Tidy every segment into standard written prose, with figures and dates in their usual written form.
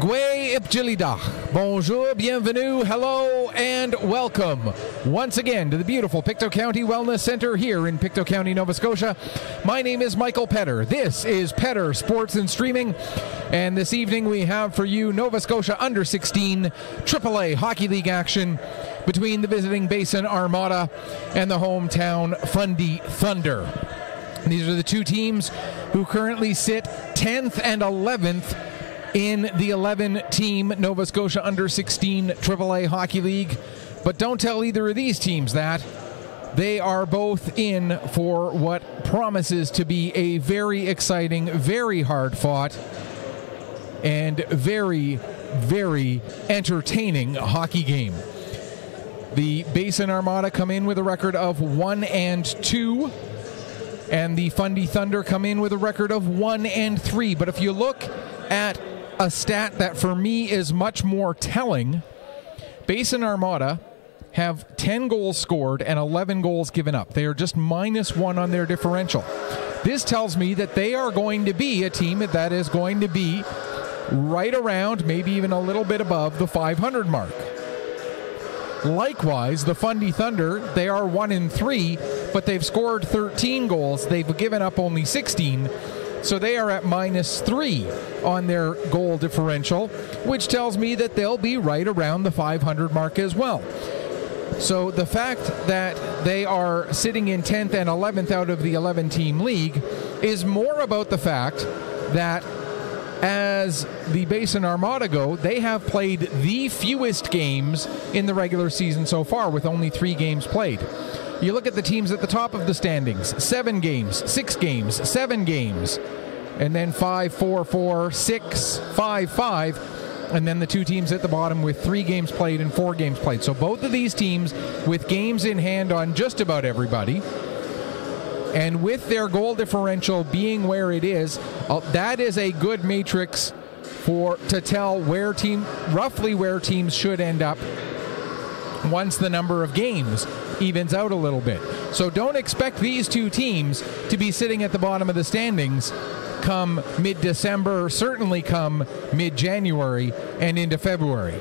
Gwe Ipjilida. Bonjour, bienvenue, hello, and welcome once again to the beautiful Pictou County Wellness Center here in Pictou County, Nova Scotia. My name is Michael Petter. This is Petter Sports and Streaming, and this evening we have for you Nova Scotia Under 16 AAA Hockey League action between the visiting Basin Armada and the hometown Fundy Thunder. These are the two teams who currently sit 10th and 11th in the 11-team Nova Scotia Under 16 AAA Hockey League. But don't tell either of these teams that. They are both in for what promises to be a very exciting, very hard-fought, and very, very entertaining hockey game. The Basin Armada come in with a record of 1-2, and the Fundy Thunder come in with a record of 1-3. But if you look at a stat that for me is much more telling, Basin Armada have 10 goals scored and 11 goals given up. They are just -1 on their differential. This tells me that they are going to be a team that is going to be right around, maybe even a little bit above the 500 mark. Likewise, the Fundy Thunder, they are 1-3, but they've scored 13 goals. They've given up only 16. So they are at -3 on their goal differential, which tells me that they'll be right around the 500 mark as well. So the fact that they are sitting in 10th and 11th out of the 11-team league is more about the fact that as the Basin Armada go, they have played the fewest games in the regular season so far, with only 3 games played. You look at the teams at the top of the standings: 7 games, 6 games, 7 games, and then 5-4-4, 6, 5-5, and then the two teams at the bottom with 3 games played and 4 games played. So both of these teams with games in hand on just about everybody, and with their goal differential being where it is, that is a good matrix to tell roughly where teams should end up once the number of games evens out a little bit. So don't expect these two teams to be sitting at the bottom of the standings come mid-December, certainly come mid-January and into February.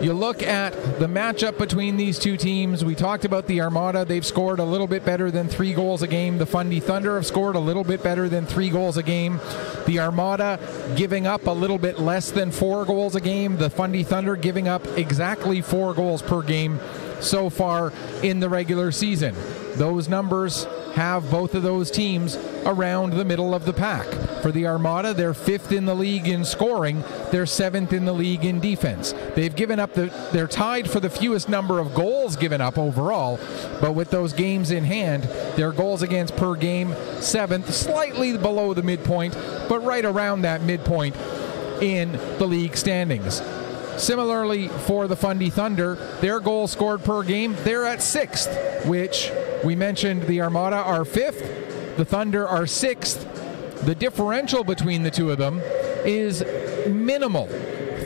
You look at the matchup between these two teams. We talked about the Armada. They've scored a little bit better than 3 goals a game. The Fundy Thunder have scored a little bit better than 3 goals a game. The Armada giving up a little bit less than 4 goals a game. The Fundy Thunder giving up exactly 4 goals per game so far in the regular season. Those numbers have both of those teams around the middle of the pack. For the Armada, they're 5th in the league in scoring. They're 7th in the league in defense. They've given up they're tied for the fewest number of goals given up overall, but with those games in hand, their goals against per game, 7th, slightly below the midpoint, but right around that midpoint in the league standings. Similarly, for the Fundy Thunder, their goals scored per game, they're at 6th, which we mentioned the Armada are 5th, the Thunder are 6th. The differential between the two of them is minimal.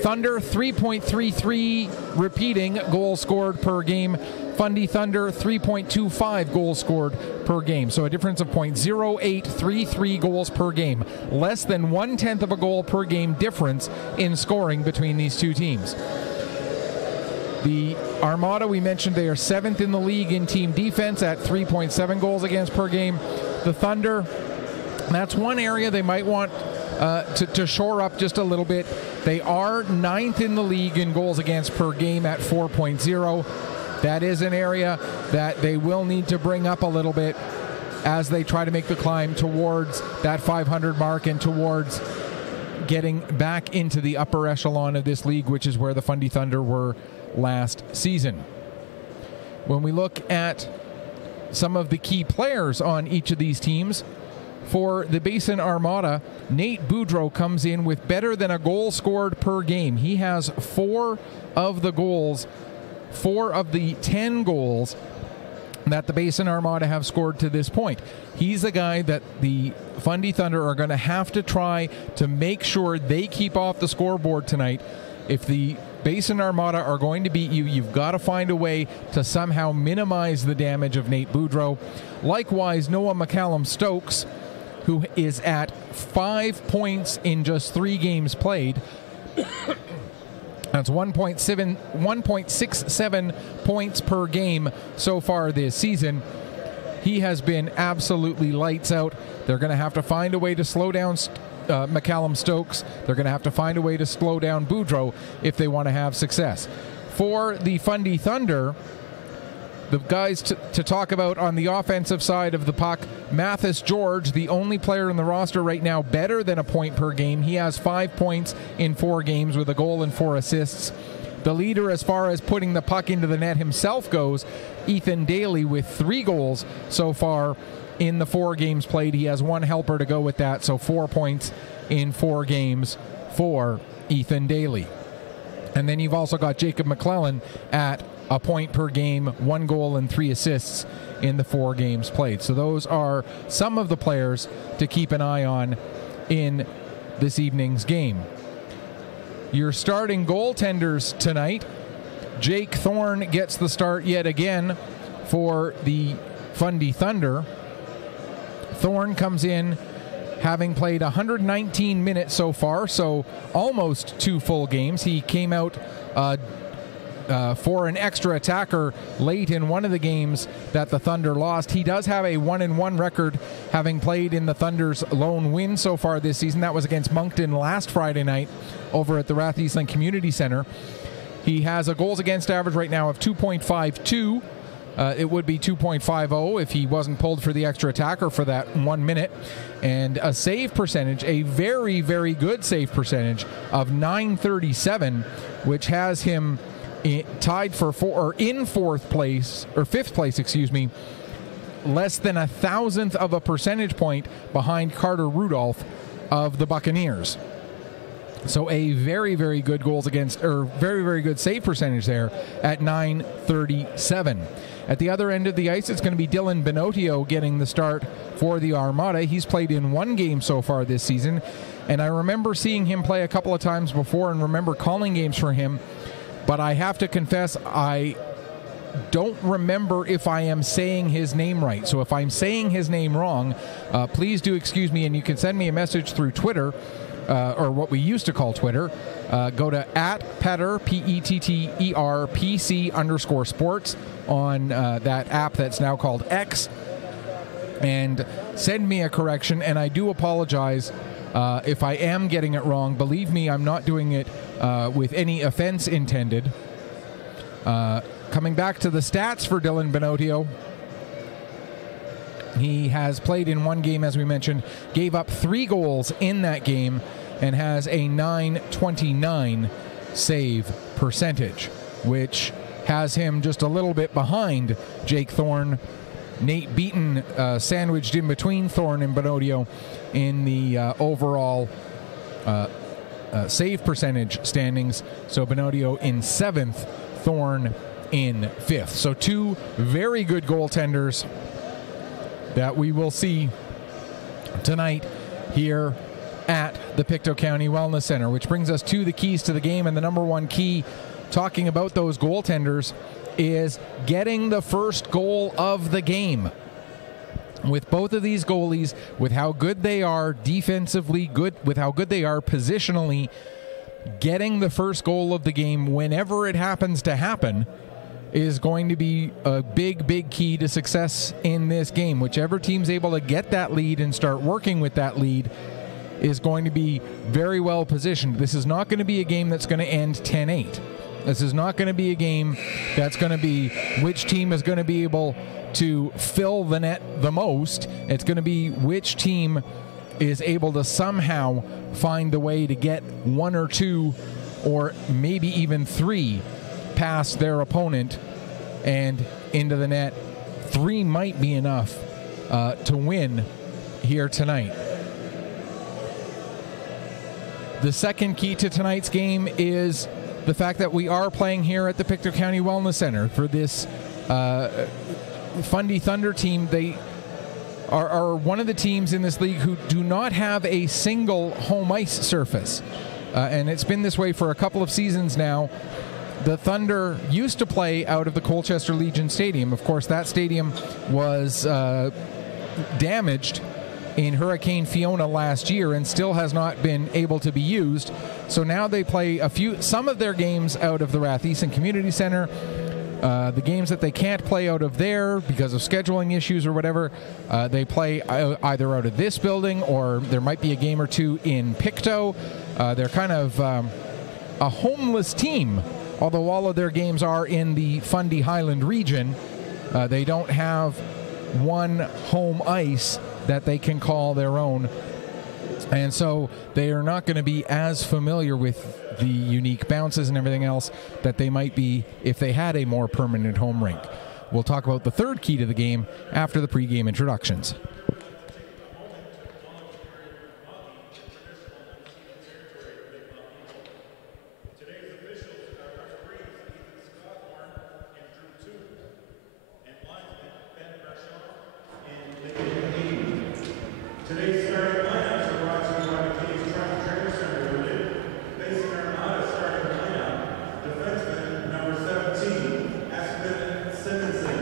Thunder 3.33 repeating goals scored per game. Fundy Thunder 3.25 goals scored per game. So a difference of 0.0833 goals per game. Less than 1/10 of a goal per game difference in scoring between these two teams. The Armada, we mentioned they are 7th in the league in team defense at 3.7 goals against per game. The Thunder, that's one area they might want to shore up just a little bit. They are 9th in the league in goals against per game at 4.0. That is an area that they will need to bring up a little bit as they try to make the climb towards that 500 mark and towards getting back into the upper echelon of this league, which is where the Fundy Thunder were last season. When we look at some of the key players on each of these teams, for the Basin Armada, Nate Boudreau comes in with better than a goal scored per game. He has 4 of the 10 goals that the Basin Armada have scored to this point. He's the guy that the Fundy Thunder are going to have to try to make sure they keep off the scoreboard tonight. If the Basin Armada are going to beat you, you've got to find a way to somehow minimize the damage of Nate Boudreau. Likewise, Noah McCallum-Stokes, who is at 5 points in just 3 games played. That's 1.67 points per game so far this season. He has been absolutely lights out. They're going to have to find a way to slow down McCallum Stokes. They're going to have to find a way to slow down Boudreau if they want to have success. For the Fundy Thunder, the guys to talk about on the offensive side of the puck, Mathis George, the only player in the roster right now better than a point per game. He has 5 points in 4 games with a goal and 4 assists. The leader as far as putting the puck into the net himself goes, Ethan Daly, with 3 goals so far in the 4 games played. He has 1 helper to go with that, so 4 points in 4 games for Ethan Daly. And then you've also got Jacob McClellan at a point per game, 1 goal and 3 assists in the 4 games played. So those are some of the players to keep an eye on in this evening's game. Your starting goaltenders tonight, Jake Thorne gets the start yet again for the Fundy Thunder. Thorne comes in having played 119 minutes so far, so almost 2 full games. He came out for an extra attacker late in one of the games that the Thunder lost. He does have a 1-1 record, having played in the Thunder's lone win so far this season. That was against Moncton last Friday night over at the Rath Eastland Community Center. He has a goals against average right now of 2.52. It would be 2.50 if he wasn't pulled for the extra attacker for that 1 minute. And a save percentage, a very, very good save percentage of .937, which has him tied for in 4th place, or 5th place, excuse me, less than 1,000th of a percentage point behind Carter Rudolph of the Buccaneers. So a very, very good goals against, or very, very good save percentage there at .937. At the other end of the ice, it's going to be Dylan Benotio getting the start for the Armada. He's played in 1 game so far this season, and I remember seeing him play a couple of times before and remember calling games for him, but I have to confess I don't remember if I am saying his name right. So if I'm saying his name wrong, please do excuse me, and you can send me a message through Twitter, or what we used to call Twitter. Go to @Petter, PETTERPC_sports on that app that's now called X, and send me a correction. And I do apologize if I am getting it wrong. Believe me, I'm not doing it with any offense intended. Coming back to the stats for Dylan Benotio, he has played in 1 game, as we mentioned, gave up 3 goals in that game, and has a .929 save percentage, which has him just a little bit behind Jake Thorne. Nate Beaton sandwiched in between Thorne and Benotio in the overall save percentage standings. So Benotio in 7th, Thorne in 5th. So 2 very good goaltenders that we will see tonight here at the Pictou County Wellness Center, which brings us to the keys to the game. And the number 1 key, talking about those goaltenders, is getting the first goal of the game. With both of these goalies, with how good they are defensively, with how good they are positionally, getting the first goal of the game whenever it happens to happen is going to be a big, big key to success in this game. Whichever team's able to get that lead and start working with that lead is going to be very well positioned. This is not going to be a game that's going to end 10-8. This is not going to be a game that's going to be which team is going to be able to fill the net the most. It's going to be which team is able to somehow find a way to get 1 or 2 or maybe even 3 past their opponent and into the net. 3 might be enough to win here tonight. The second key to tonight's game is the fact that we are playing here at the Pictou County Wellness Center for this Fundy Thunder team. They are one of the teams in this league who do not have a single home ice surface. And it's been this way for a couple of seasons now. The Thunder used to play out of the Colchester Legion Stadium. Of course, that stadium was damaged in Hurricane Fiona last year and still has not been able to be used. So now they play some of their games out of the Rathieson Community Center. The games that they can't play out of there because of scheduling issues or whatever, they play either out of this building, or there might be a game or two in Pictou. They're kind of a homeless team, although all of their games are in the Fundy Highland region. They don't have one home ice that they can call their own, and so they are not going to be as familiar with the unique bounces and everything else that they might be if they had a more permanent home rink. We'll talk about the third key to the game after the pregame introductions. Today's starting lineups are brought to you by the Case Truck Trailer Center Limited. Facing Armada starting lineup, defenseman number 17, Aspen Simonson.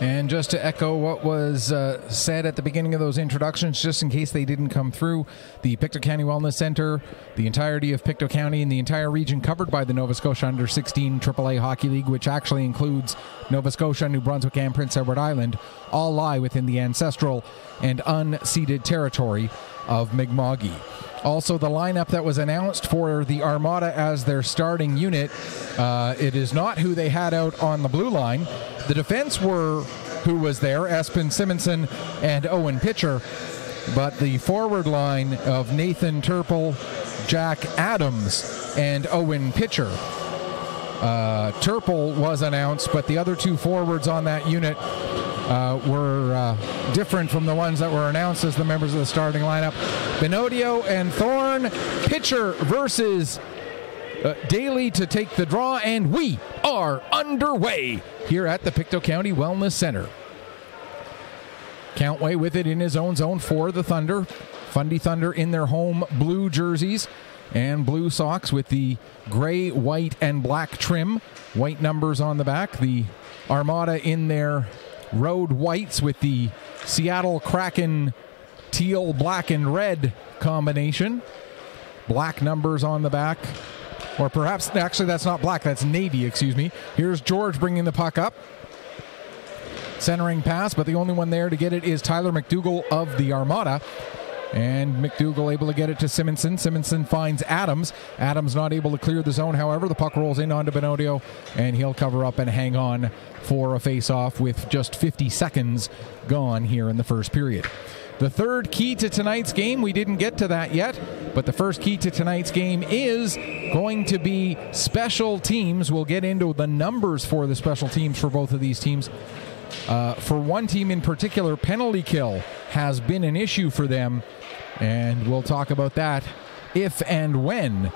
And just to echo what was said at the beginning of those introductions, just in case they didn't come through, the Pictou County Wellness Center, the entirety of Pictou County and the entire region covered by the Nova Scotia Under-16 AAA Hockey League, which actually includes Nova Scotia, New Brunswick, and Prince Edward Island, all lie within the ancestral and unceded territory of Mi'kma'ki. Also, the lineup that was announced for the Armada as their starting unit, it is not who they had out on the blue line. The defense were who was there, Aspen Simonson and Owen Pitcher, but the forward line of Nathan Turple, Jack Adams, and Owen Pitcher. Turple was announced, but the other two forwards on that unit were different from the ones that were announced as the members of the starting lineup. Benodio and Thorne. Pitcher versus Daly to take the draw, and we are underway here at the Pictou County Wellness Center. Countway with it in his own zone for the Thunder. Fundy Thunder in their home blue jerseys and blue socks with the gray, white, and black trim. White numbers on the back. The Armada in their road whites with the Seattle Kraken teal, black, and red combination. Black numbers on the back. Or perhaps, actually, that's not black. That's navy, excuse me. Here's George bringing the puck up. Centering pass, but the only one there to get it is Tyler McDougall of the Armada. And McDougall able to get it to Simonson. Simonson finds Adams. Adams not able to clear the zone, however. The puck rolls in onto Benodio, and he'll cover up and hang on for a face-off with just 50 seconds gone here in the first period. The third key to tonight's game, we didn't get to that yet, but the first key to tonight's game is going to be special teams. We'll get into the numbers for the special teams for both of these teams. For one team in particular, penalty kill has been an issue for them, and we'll talk about that if and when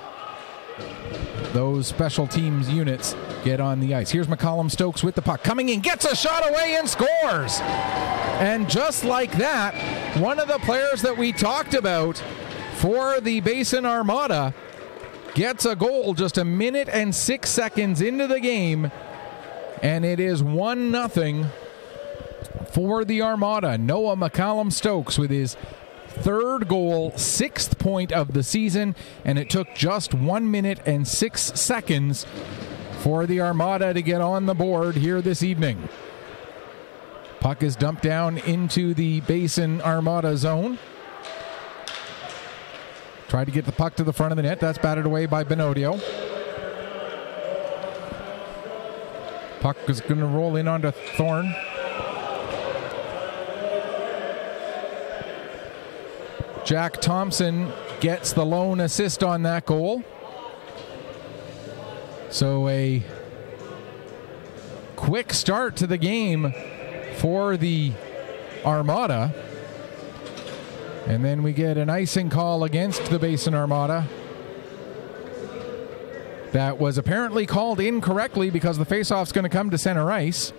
those special teams units get on the ice. Here's McCollum Stokes with the puck. Coming in, gets a shot away and scores! And just like that, one of the players that we talked about for the Basin Armada gets a goal just a minute and 6 seconds into the game, and it is 1-0 for the Armada. Noah McCallum Stokes with his third goal, 6th point of the season, and it took just 1 minute and 6 seconds for the Armada to get on the board here this evening. Puck is dumped down into the Basin Armada zone. Tried to get the puck to the front of the net. That's batted away by Benodio. Puck is going to roll in onto Thorne. Jack Thompson gets the lone assist on that goal. So a quick start to the game for the Armada. And then we get an icing call against the Basin Armada. That was apparently called incorrectly because the faceoff's going to come to center ice.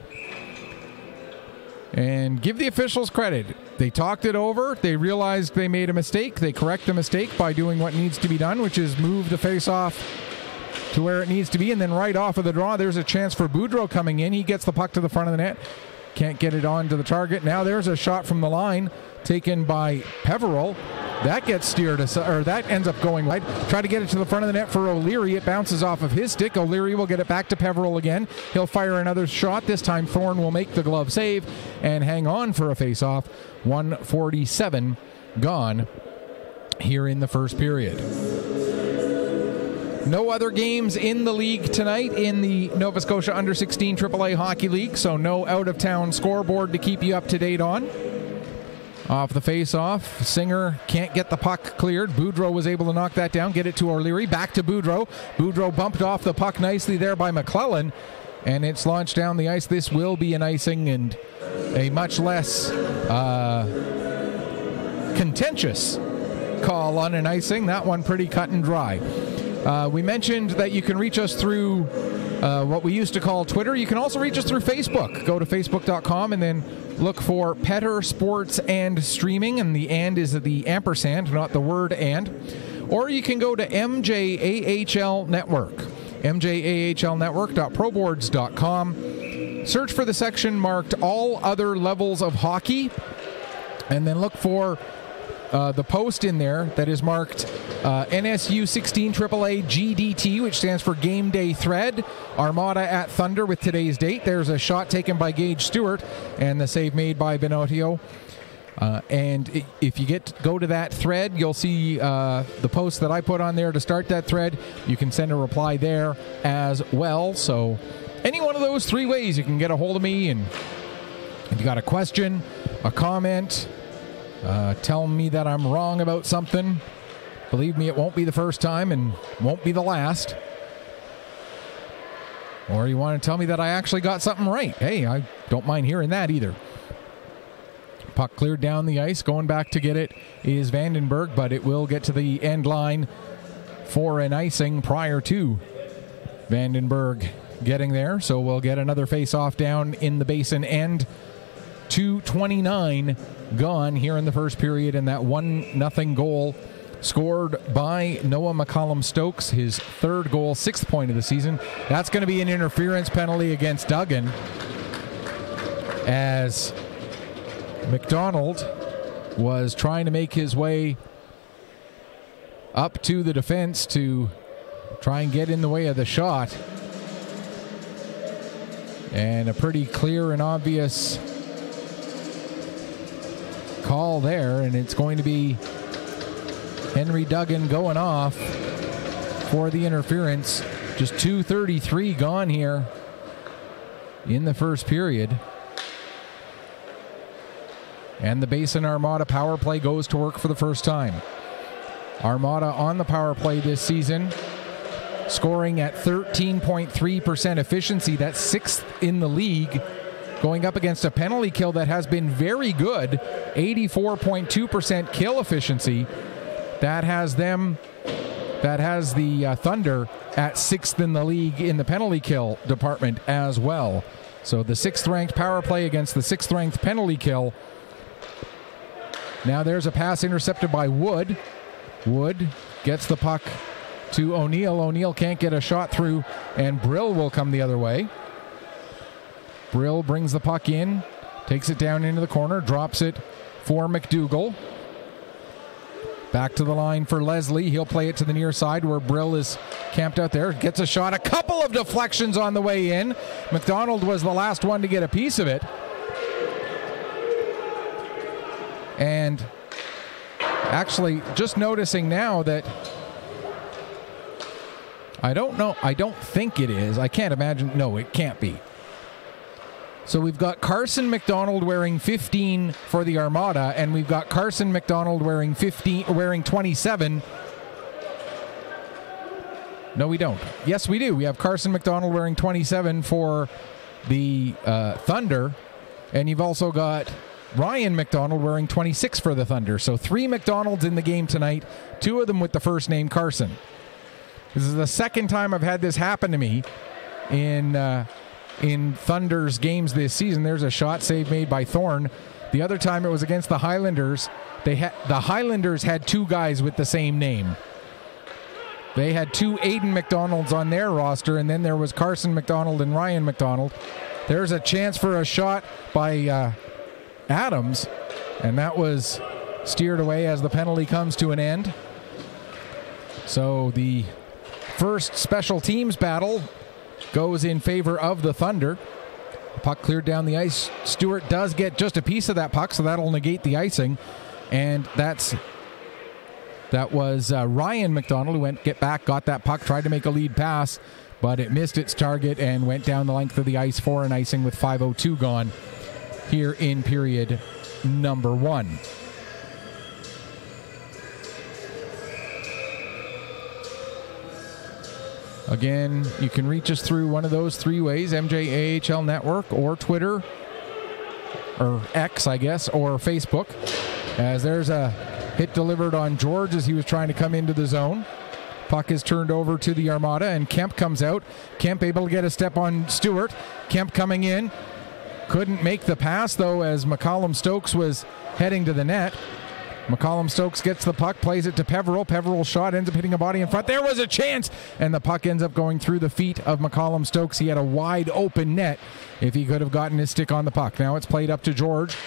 And give the officials credit. They talked it over. They realized they made a mistake. They correct the mistake by doing what needs to be done, which is move the faceoff to where it needs to be. And then right off of the draw, there's a chance for Boudreau coming in. He gets the puck to the front of the net. Can't get it on to the target. Now there's a shot from the line taken by Peveril. That gets steered, or that ends up going wide. Try to get it to the front of the net for O'Leary. It bounces off of his stick. O'Leary will get it back to Peveril again. He'll fire another shot. This time Thorne will make the glove save and hang on for a face-off. 1:47 gone here in the first period. No other games in the league tonight in the Nova Scotia Under-16 AAA Hockey League, so no out-of-town scoreboard to keep you up to date on. Off the face-off, Singer can't get the puck cleared. Boudreau was able to knock that down, get it to O'Leary. Back to Boudreau. Boudreau bumped off the puck nicely there by McClellan, and it's launched down the ice. This will be an icing and a much less contentious call on an icing. That one pretty cut and dry. We mentioned that you can reach us through what we used to call Twitter. You can also reach us through Facebook. Go to facebook.com and then look for Petter Sports and Streaming, and the and is the ampersand, not the word and. Or you can go to MJAHL Network, mjahlnetwork.proboards.com. Search for the section marked All Other Levels of Hockey, and then look for the post in there that is marked NSU16AAA GDT, which stands for Game Day Thread. Armada at Thunder with today's date. There's a shot taken by Gage Stewart and the save made by Benodio. And if you go to that thread, you'll see the post that I put on there to start that thread. You can send a reply there as well. So any one of those three ways you can get a hold of me. And if you got a question, a comment, tell me that I'm wrong about something, believe me, it won't be the first time and won't be the last. Or you want to tell me that I actually got something right. Hey, I don't mind hearing that either. Puck cleared down the ice. Going back to get it is Vandenberg, but it will get to the end line for an icing prior to Vandenberg getting there. So we'll get another face-off down in the Basin end. 2:29 gone here in the first period, and that 1-0 goal scored by Noah McCollum Stokes, his third goal, 6th point of the season. That's going to be an interference penalty against Duggan, as McDonald was trying to make his way up to the defense to try and get in the way of the shot. And a pretty clear and obvious call there, and it's going to be Henry Duggan going off for the interference. Just 2:33 gone here in the first period. And the Basin Armada power play goes to work for the first time. Armada on the power play this season, scoring at 13.3% efficiency. That's 6th in the league, going up against a penalty kill that has been very good, 84.2% kill efficiency. That has the Thunder at 6th in the league in the penalty kill department as well. So the 6th ranked power play against the 6th ranked penalty kill. Now there's a pass intercepted by Wood. Wood gets the puck to O'Neill. O'Neill can't get a shot through, and Brill will come the other way. Brill brings the puck in, takes it down into the corner, drops it for McDougall. Back to the line for Leslie. He'll play it to the near side where Brill is camped out there. Gets a shot. A couple of deflections on the way in. McDonald was the last one to get a piece of it. And actually, just noticing now that I don't know. I don't think it is. I can't imagine. No, it can't be. So we've got Carson McDonald wearing 15 for the Armada, and we've got Carson McDonald wearing 27. No, we don't. Yes, we do. We have Carson McDonald wearing 27 for the Thunder, and you've also got Ryan McDonald wearing 26 for the Thunder. So 3 McDonalds in the game tonight, 2 of them with the first name Carson. This is the second time I've had this happen to me in Thunder's games this season. There's a shot save made by Thorne. The other time it was against the Highlanders. The Highlanders had 2 guys with the same name. They had 2 Aiden McDonalds on their roster, and then there was Carson McDonald and Ryan McDonald. There's a chance for a shot by Adams, and that was steered away as the penalty comes to an end. So the first special teams battle goes in favor of the Thunder. Puck cleared down the ice. Stewart does get just a piece of that puck, so that'll negate the icing. And that was Ryan McDonald who got that puck, tried to make a lead pass, but it missed its target and went down the length of the ice for an icing with 5:02 gone here in period number 1. Again, you can reach us through one of those 3 ways, MJAHL Network or Twitter, or X, I guess, or Facebook, as there's a hit delivered on George as he was trying to come into the zone. Puck is turned over to the Armada, and Kemp comes out. Kemp able to get a step on Stewart. Kemp coming in. Couldn't make the pass, though, as McCollum Stokes was heading to the net. McCollum Stokes gets the puck, plays it to Peveril. Peveril's shot ends up hitting a body in front. There was a chance, and the puck ends up going through the feet of McCollum Stokes. He had a wide open net if he could have gotten his stick on the puck. Now it's played up to George.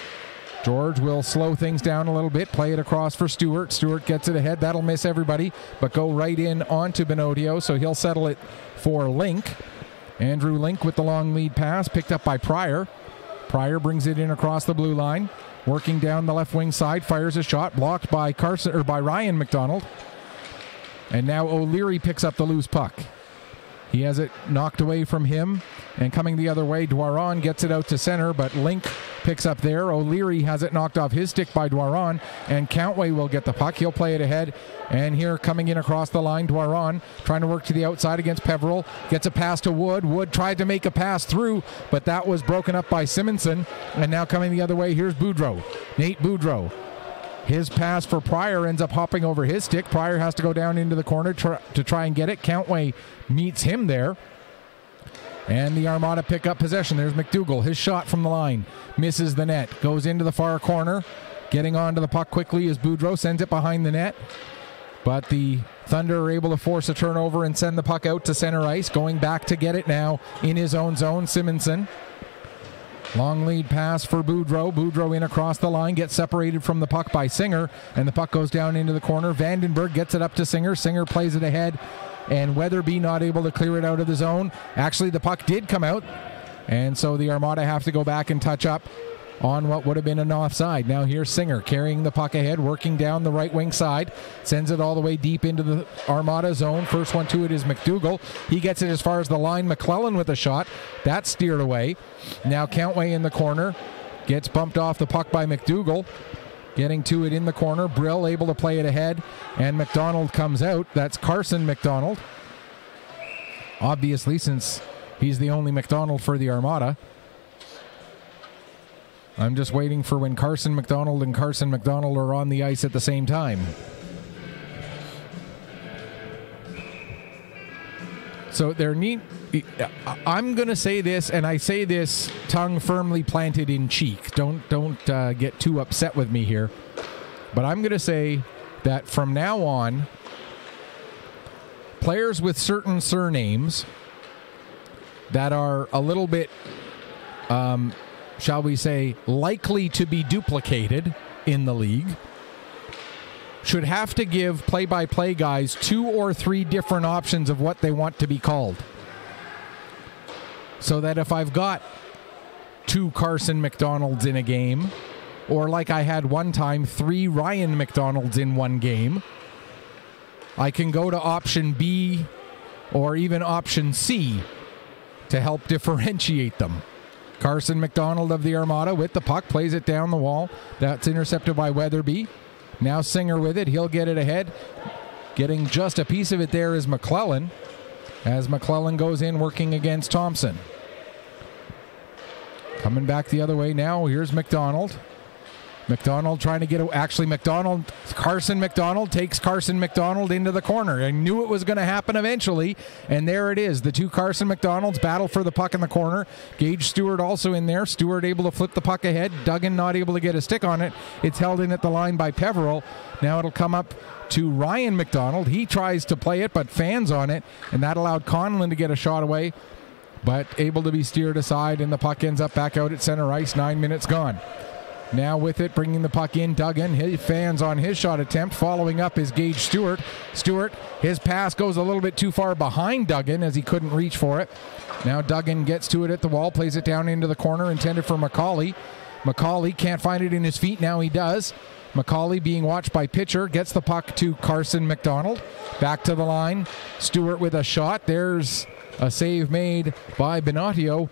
George will slow things down a little bit, play it across for Stewart. Stewart gets it ahead. That'll miss everybody, but go right in onto Benodio, so he'll settle it for Link. Andrew Link with the long lead pass, picked up by Pryor. Pryor brings it in across the blue line. Working down the left wing side, fires a shot, blocked by Ryan McDonald. And now O'Leary picks up the loose puck. He has it knocked away from him, and coming the other way, Dwaron gets it out to center, but Link picks up there. O'Leary has it knocked off his stick by Dwaron, and Countway will get the puck. He'll play it ahead, and here coming in across the line, Dwaron trying to work to the outside against Peveril. Gets a pass to Wood. Wood tried to make a pass through, but that was broken up by Simonson. And now coming the other way, here's Boudreau. Nate Boudreau. His pass for Pryor ends up hopping over his stick. Pryor has to go down into the corner to try and get it. Countway meets him there. And the Armada pick up possession. There's McDougall. His shot from the line misses the net. Goes into the far corner. Getting onto the puck quickly is Boudreau. Sends it behind the net. But the Thunder are able to force a turnover and send the puck out to center ice. Going back to get it now in his own zone, Simonson. Long lead pass for Boudreau. Boudreau in across the line, gets separated from the puck by Singer, and the puck goes down into the corner. Vandenberg gets it up to Singer. Singer plays it ahead, and Weatherby not able to clear it out of the zone. Actually, the puck did come out, and so the Armada have to go back and touch up on what would have been an offside. Now here's Singer carrying the puck ahead, working down the right wing side, sends it all the way deep into the Armada zone. First one to it is McDougall. He gets it as far as the line. McClellan with a shot. That's steered away. Now Countway in the corner. Gets bumped off the puck by McDougall. Getting to it in the corner. Brill able to play it ahead, and McDonald comes out. That's Carson McDonald. Obviously, since he's the only McDonald for the Armada. I'm just waiting for when Carson McDonald and Carson McDonald are on the ice at the same time. So they're neat. I'm going to say this, and I say this tongue firmly planted in cheek. Don't get too upset with me here. But I'm going to say that from now on, players with certain surnames that are a little bit... shall we say, likely to be duplicated in the league, should have to give play-by-play guys 2 or 3 different options of what they want to be called. So that if I've got 2 Carson McDonalds in a game, or like I had one time, 3 Ryan McDonalds in one game, I can go to option B or even option C to help differentiate them. Carson McDonald of the Armada with the puck, plays it down the wall. That's intercepted by Weatherby. Now Singer with it. He'll get it ahead. Getting just a piece of it there is McClellan, as McClellan goes in working against Thompson. Coming back the other way now, here's McDonald. McDonald trying to get... Actually, Carson McDonald takes Carson McDonald into the corner. I knew it was going to happen eventually, and there it is. The 2 Carson McDonalds battle for the puck in the corner. Gage Stewart also in there. Stewart able to flip the puck ahead. Duggan not able to get a stick on it. It's held in at the line by Peveril. Now it'll come up to Ryan McDonald. He tries to play it, but fans on it, and that allowed Conlon to get a shot away, but able to be steered aside, and the puck ends up back out at center ice. 9 minutes gone. Now with it, bringing the puck in, Duggan. His fans on his shot attempt. Following up is Gage Stewart. Stewart, his pass goes a little bit too far behind Duggan as he couldn't reach for it. Now Duggan gets to it at the wall, plays it down into the corner, intended for McCauley. McCauley can't find it in his feet. Now he does. McCauley being watched by pitcher, gets the puck to Carson McDonald. Back to the line. Stewart with a shot. There's a save made by Benatio.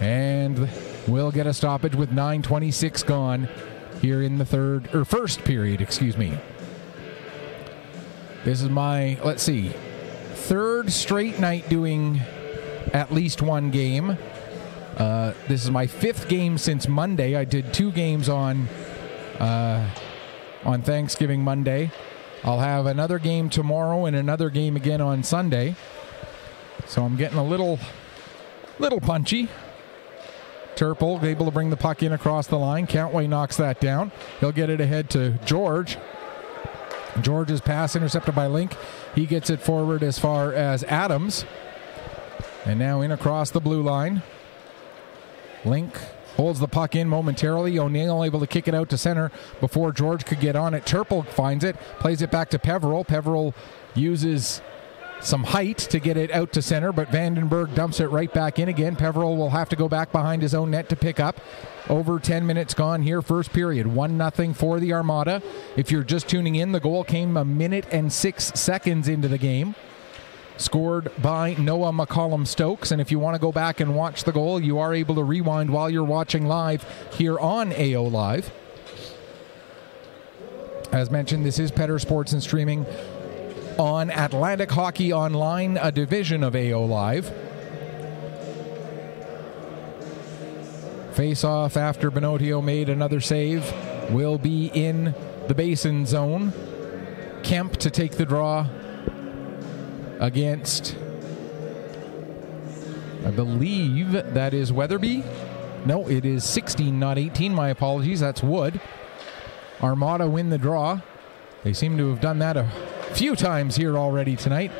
And we'll get a stoppage with 9:26 gone here in the first period, excuse me. This is my, let's see, 3rd straight night doing at least one game. This is my 5th game since Monday. I did 2 games on Thanksgiving Monday. I'll have another game tomorrow and another game again on Sunday. So I'm getting a little punchy. Turple able to bring the puck in across the line. Countway knocks that down. He'll get it ahead to George. George's pass intercepted by Link. He gets it forward as far as Adams. And now in across the blue line. Link holds the puck in momentarily. O'Neill able to kick it out to center before George could get on it. Turple finds it, plays it back to Peveril. Peveril uses some height to get it out to center, but Vandenberg dumps it right back in again. Peveril will have to go back behind his own net to pick up. Over 10 minutes gone here, first period. 1-0 for the Armada. If you're just tuning in, the goal came 1 minute and 6 seconds into the game. Scored by Noah McCollum-Stokes, and if you want to go back and watch the goal, you are able to rewind while you're watching live here on AO Live. As mentioned, this is Petter Sports and Streaming on Atlantic Hockey Online, a division of AO Live. Face-off after Benotio made another save will be in the Basin zone. Kemp to take the draw against, I believe that is Weatherby. No, it is 16, not 18. My apologies. That's Wood. Armada win the draw. They seem to have done that a few times here already tonight.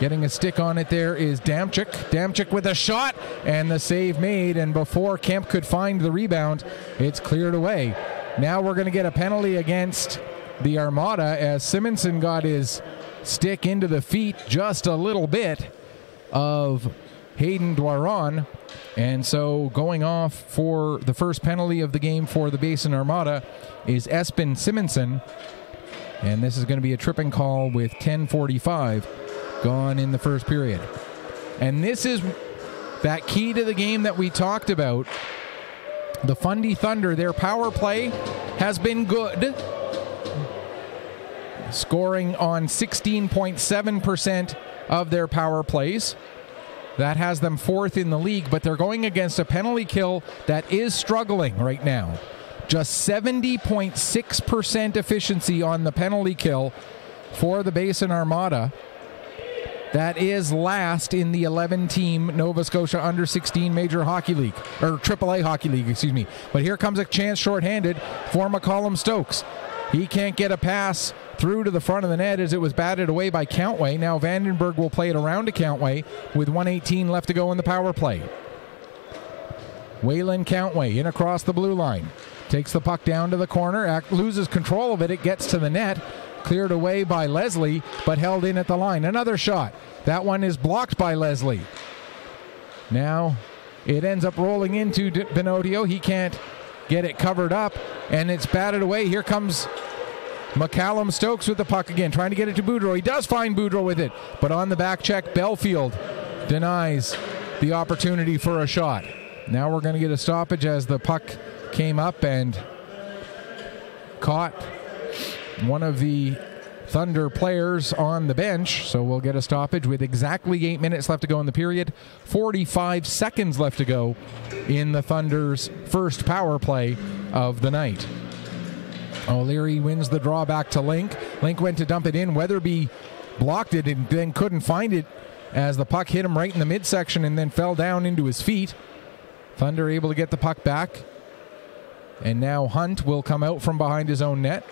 Getting a stick on it there is Damchik. Damchik with a shot, and the save made, and before Kemp could find the rebound, it's cleared away. Now we're going to get a penalty against the Armada as Simonson got his stick into the feet just a little bit of Hayden Dwaron. And so going off for the first penalty of the game for the Basin Armada is Espen Simonson. And this is going to be a tripping call with 10:45 gone in the first period. And this is that key to the game that we talked about. The Fundy Thunder, their power play has been good, scoring on 16.7% of their power plays. That has them fourth in the league, but they're going against a penalty kill that is struggling right now. Just 70.6% efficiency on the penalty kill for the Basin Armada. That is last in the 11-team Nova Scotia Under-16 Major Hockey League, or AAA Hockey League, excuse me. But here comes a chance shorthanded for McCollum Stokes. He can't get a pass through to the front of the net as it was batted away by Countway. Now Vandenberg will play it around to Countway with 1:18 left to go in the power play. Waylon Countway in across the blue line. Takes the puck down to the corner, loses control of it, it gets to the net. Cleared away by Leslie, but held in at the line. Another shot. That one is blocked by Leslie. Now it ends up rolling into Benodio. He can't get it covered up, and it's batted away. Here comes McCallum Stokes with the puck again, trying to get it to Boudreau. He does find Boudreau with it, but on the back check, Belfield denies the opportunity for a shot. Now we're going to get a stoppage as the puck came up and caught one of the Thunder players on the bench, so we'll get a stoppage with exactly 8 minutes left to go in the period. 45 seconds left to go in the Thunder's first power play of the night. O'Leary wins the draw back to Link. Link went to dump it in. Weatherby blocked it and then couldn't find it as the puck hit him right in the midsection and then fell down into his feet. Thunder able to get the puck back. And now Hunt will come out from behind his own net.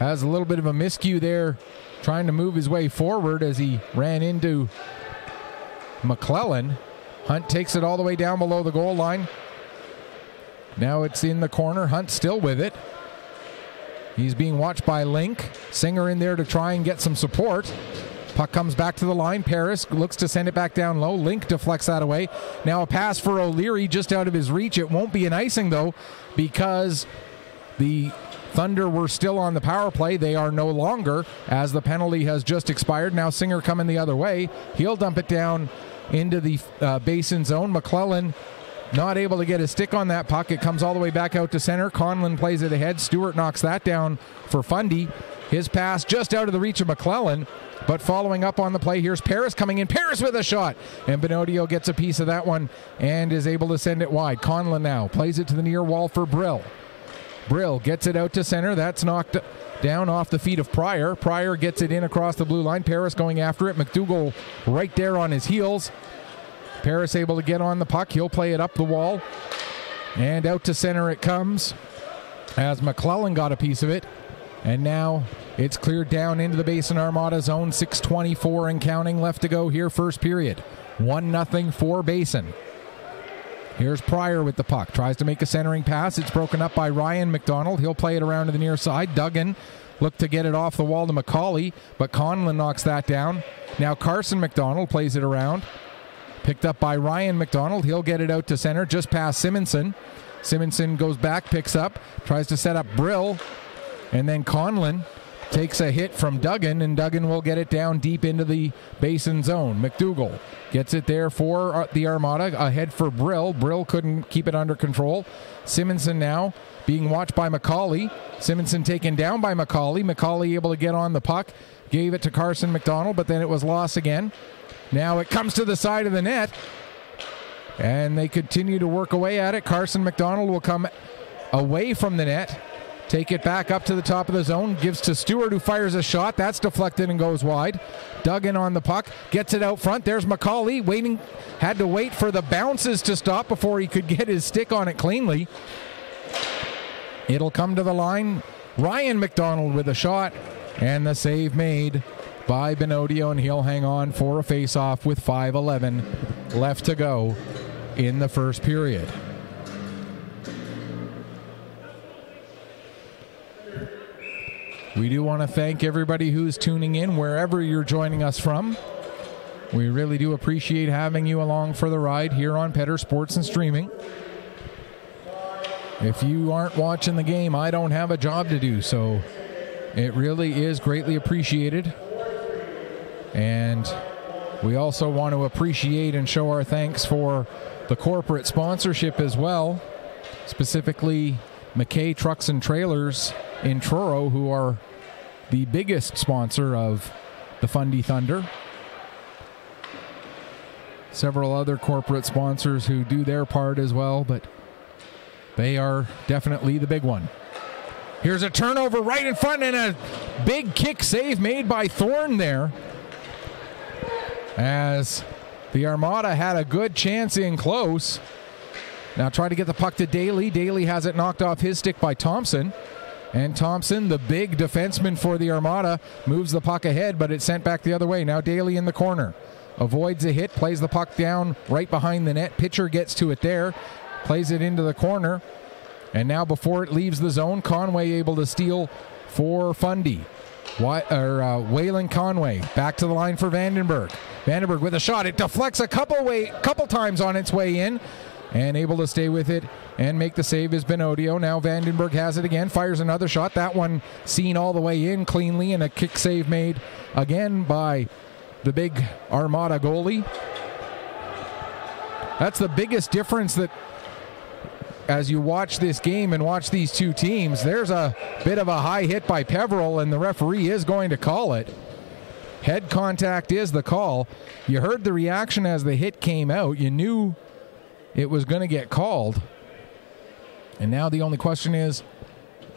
Has a little bit of a miscue there, trying to move his way forward as he ran into McClellan. Hunt takes it all the way down below the goal line. Now it's in the corner. Hunt still with it. He's being watched by Link. Singer in there to try and get some support. Puck comes back to the line. Paris looks to send it back down low. Link deflects that away. Now a pass for O'Leary just out of his reach. It won't be an icing though, because the Thunder were still on the power play. They are no longer, as the penalty has just expired. Now Singer coming the other way. He'll dump it down into the Basin zone. McClellan not able to get a stick on that puck. It comes all the way back out to center. Conlon plays it ahead. Stewart knocks that down for Fundy. His pass just out of the reach of McClellan, but following up on the play, here's Paris coming in. Paris with a shot, and Benodio gets a piece of that one and is able to send it wide. Conlon now plays it to the near wall for Brill. Brill gets it out to center. That's knocked down off the feet of Pryor. Pryor gets it in across the blue line. Paris going after it. McDougall right there on his heels. Paris able to get on the puck. He'll play it up the wall. And out to center it comes as McClellan got a piece of it. And now it's cleared down into the Basin Armada zone. 6:24 and counting left to go here, first period. 1-0 for Basin. Here's Pryor with the puck. Tries to make a centering pass. It's broken up by Ryan McDonald. He'll play it around to the near side. Duggan looked to get it off the wall to McCauley, but Conlon knocks that down. Now Carson McDonald plays it around. Picked up by Ryan McDonald. He'll get it out to center, just past Simonson. Simonson goes back, picks up, tries to set up Brill, and then Conlon takes a hit from Duggan, and Duggan will get it down deep into the Basin zone. McDougall gets it there for the Armada, ahead for Brill. Brill couldn't keep it under control. Simonson now being watched by McCauley. Simonson taken down by McCauley. McCauley able to get on the puck, gave it to Carson McDonald, but then it was lost again. Now it comes to the side of the net, and they continue to work away at it. Carson McDonald will come away from the net, take it back up to the top of the zone, gives to Stewart, who fires a shot. That's deflected and goes wide. Duggan on the puck, gets it out front. There's McCauley waiting, had to wait for the bounces to stop before he could get his stick on it cleanly. It'll come to the line. Ryan McDonald with a shot, and the save made by Benodio, and he'll hang on for a face-off with 5:11 left to go in the first period. We do want to thank everybody who's tuning in wherever you're joining us from. We really do appreciate having you along for the ride here on Petter Sports and Streaming. If you aren't watching the game, I don't have a job to do, so it really is greatly appreciated. And we also want to appreciate and show our thanks for the corporate sponsorship as well, specifically McKay Trucks and Trailers in Truro, who are the biggest sponsor of the Fundy Thunder. Several other corporate sponsors who do their part as well, but they are definitely the big one. Here's a turnover right in front and a big kick save made by Thorne there, as the Armada had a good chance in close. Now try to get the puck to Daly. Daly has it knocked off his stick by Thompson. And Thompson, the big defenseman for the Armada, moves the puck ahead, but it's sent back the other way. Now Daly in the corner. Avoids a hit, plays the puck down right behind the net. Pitcher gets to it there, plays it into the corner. And now before it leaves the zone, Conway able to steal for Fundy. Waylon Conway back to the line for Vandenberg. Vandenberg with a shot. It deflects a couple times on its way in, and able to stay with it and make the save is Benodio. Now Vandenberg has it again, fires another shot. That one seen all the way in cleanly, and a kick save made again by the big Armada goalie. That's the biggest difference, that as you watch this game and watch these two teams, there's a bit of a high hit by Peveril, and the referee is going to call it. Head contact is the call. You heard the reaction as the hit came out. You knew it was going to get called. And now the only question is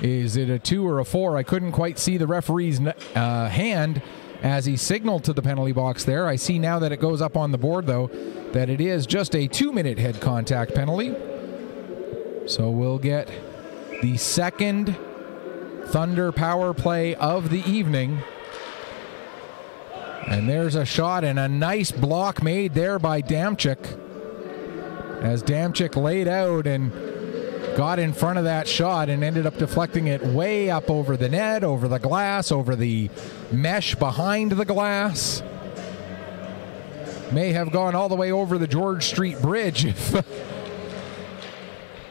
it a 2 or a 4? I couldn't quite see the referee's hand as he signaled to the penalty box there. I see now that it goes up on the board, though, that it is just a 2-minute head contact penalty. So we'll get the second Thunder power play of the evening. And there's a shot and a nice block made there by Damchik, as Damchik laid out and got in front of that shot and ended up deflecting it way up over the net, over the glass, over the mesh behind the glass. May have gone all the way over the George Street Bridge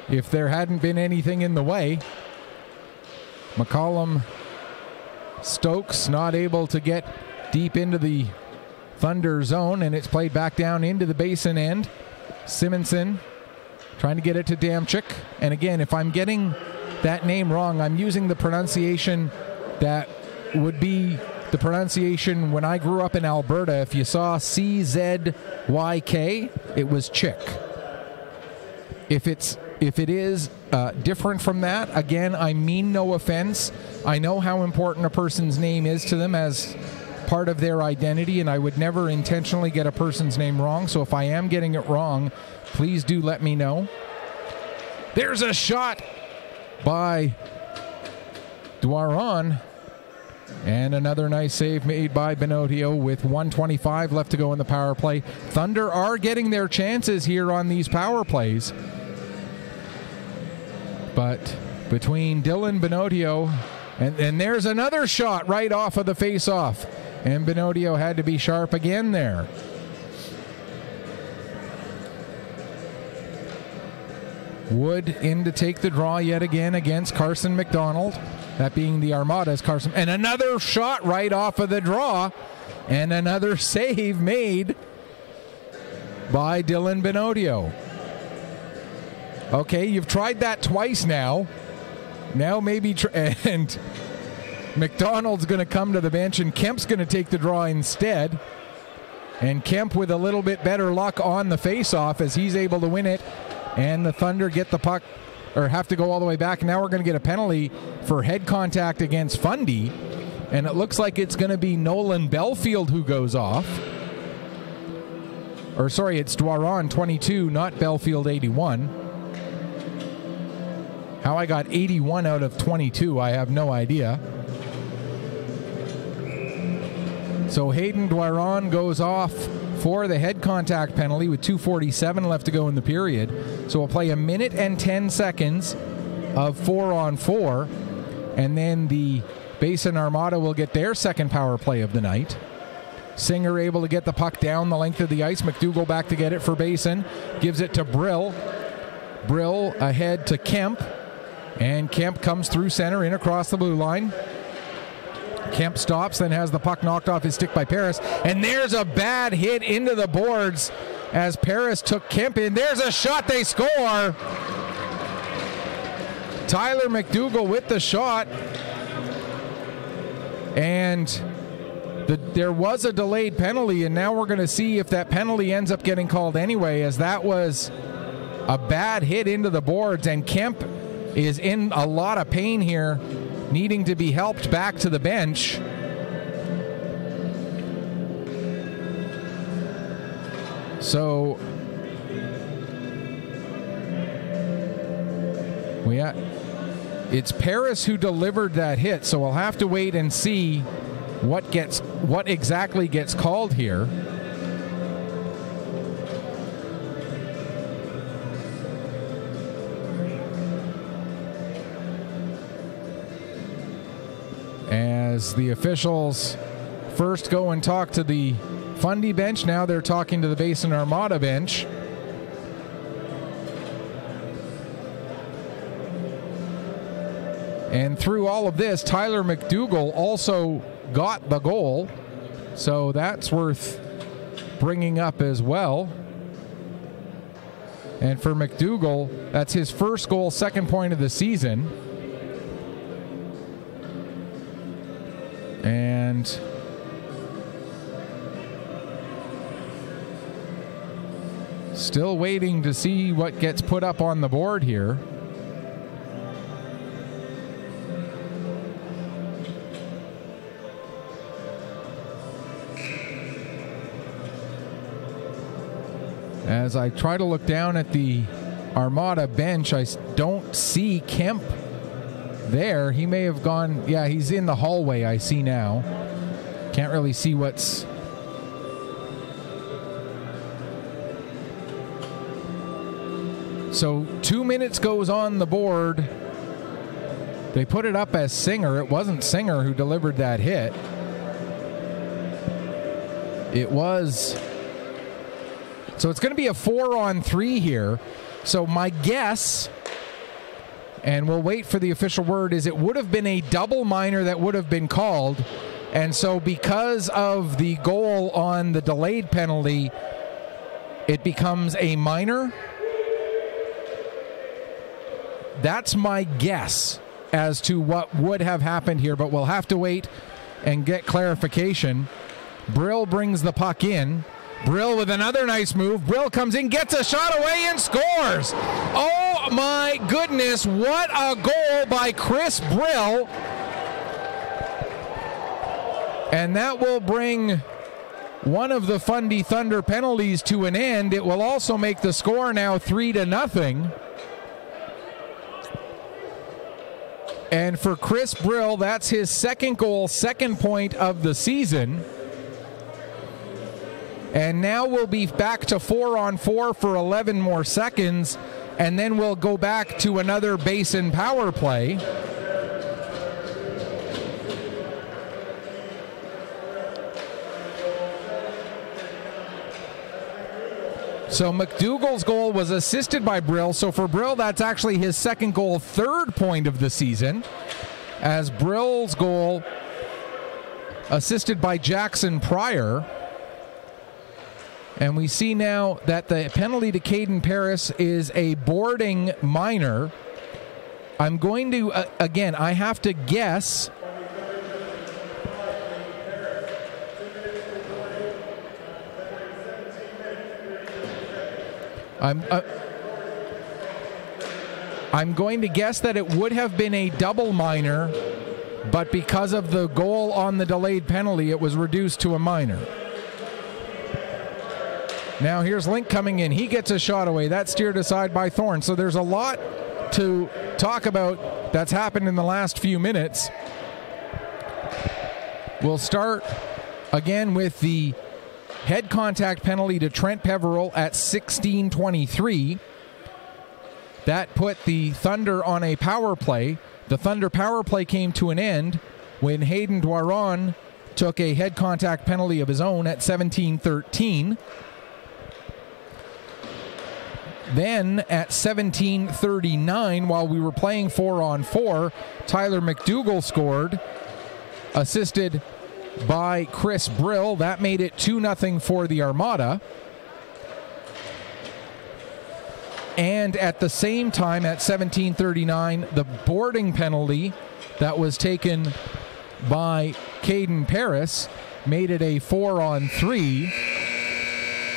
if there hadn't been anything in the way. McCollum Stokes not able to get deep into the Thunder zone, and it's played back down into the basin end. Simonson trying to get it to Damchik. And again, if I'm getting that name wrong, I'm using the pronunciation that would be the pronunciation when I grew up in Alberta. If you saw CZYK, it was Chick. If it is different from that, again, I mean no offense. I know how important a person's name is to them as part of their identity, and I would never intentionally get a person's name wrong. So if I am getting it wrong, please do let me know. There's a shot by Dwaron, and another nice save made by Benodio with 1:25 left to go in the power play. Thunder are getting their chances here on these power plays, but between Dylan Benodio and there's another shot right off of the face-off, and Benodio had to be sharp again there. Wood in to take the draw yet again against Carson McDonald. That being the Armada's Carson. And another shot right off of the draw. And another save made by Dylan Benodio. Okay, you've tried that twice now. Now maybe... and McDonald's going to come to the bench, and Kemp's going to take the draw instead. And Kemp with a little bit better luck on the face-off as he's able to win it. And the Thunder get the puck, or have to go all the way back. Now we're going to get a penalty for head contact against Fundy. And it looks like it's going to be Nolan Belfield who goes off. Or sorry, it's Dwaron 22, not Belfield 81. How I got 81 out of 22, I have no idea. So Hayden Dwyron goes off for the head contact penalty with 2:47 left to go in the period. So we'll play 1 minute and 10 seconds of 4-on-4, and then the Basin Armada will get their second power play of the night. Singer able to get the puck down the length of the ice. McDougall back to get it for Basin. Gives it to Brill. Brill ahead to Kemp. And Kemp comes through center in across the blue line. Kemp stops, then has the puck knocked off his stick by Paris. And there's a bad hit into the boards as Paris took Kemp in. There's a shot, they score. Tyler McDougall with the shot. And there was a delayed penalty, and now we're going to see if that penalty ends up getting called anyway, as that was a bad hit into the boards, and Kemp is in a lot of pain here, needing to be helped back to the bench. So it's Paris who delivered that hit, so we'll have to wait and see what exactly gets called here. As the officials first go and talk to the Fundy bench, now they're talking to the Basin Armada bench. And through all of this, Tyler McDougall also got the goal, so that's worth bringing up as well. And for McDougall, that's his first goal, second point of the season. And still waiting to see what gets put up on the board here. As I try to look down at the Armada bench, I don't see Kemp there. He may have gone, yeah, he's in the hallway, I see now. Can't really see what's... So 2 minutes goes on the board. They put it up as Singer. It wasn't Singer who delivered that hit. It was... So it's going to be a 4-on-3 here. So my guess, and we'll wait for the official word, is it would have been a double minor that would have been called. And so because of the goal on the delayed penalty, it becomes a minor. That's my guess as to what would have happened here, but we'll have to wait and get clarification. Brill brings the puck in. Brill with another nice move. Brill comes in, gets a shot away, and scores. Oh my goodness, what a goal by Chris Brill. And that will bring one of the Fundy Thunder penalties to an end. It will also make the score now 3-0. And for Chris Brill, that's his second goal, second point of the season. And now we'll be back to 4-on-4 for 11 more seconds, and then we'll go back to another Basin power play. So McDougall's goal was assisted by Brill. So for Brill, that's actually his second goal, third point of the season. As Brill's goal assisted by Jackson Pryor. And we see now that the penalty to Caden Paris is a boarding minor. I'm going to, again, I have to guess. I'm going to guess that it would have been a double minor, but because of the goal on the delayed penalty, it was reduced to a minor. Now here's Link coming in. He gets a shot away. That's steered aside by Thorne. So there's a lot to talk about that's happened in the last few minutes. We'll start again with the head contact penalty to Trent Peveril at 16:23. That put the Thunder on a power play. The Thunder power play came to an end when Hayden Dwaron took a head contact penalty of his own at 17:13. Then at 17:39, while we were playing 4-on-4, Tyler McDougall scored, assisted by Chris Brill. That made it 2-0 for the Armada. And at the same time, at 17:39, the boarding penalty that was taken by Caden Paris made it a 4-on-3.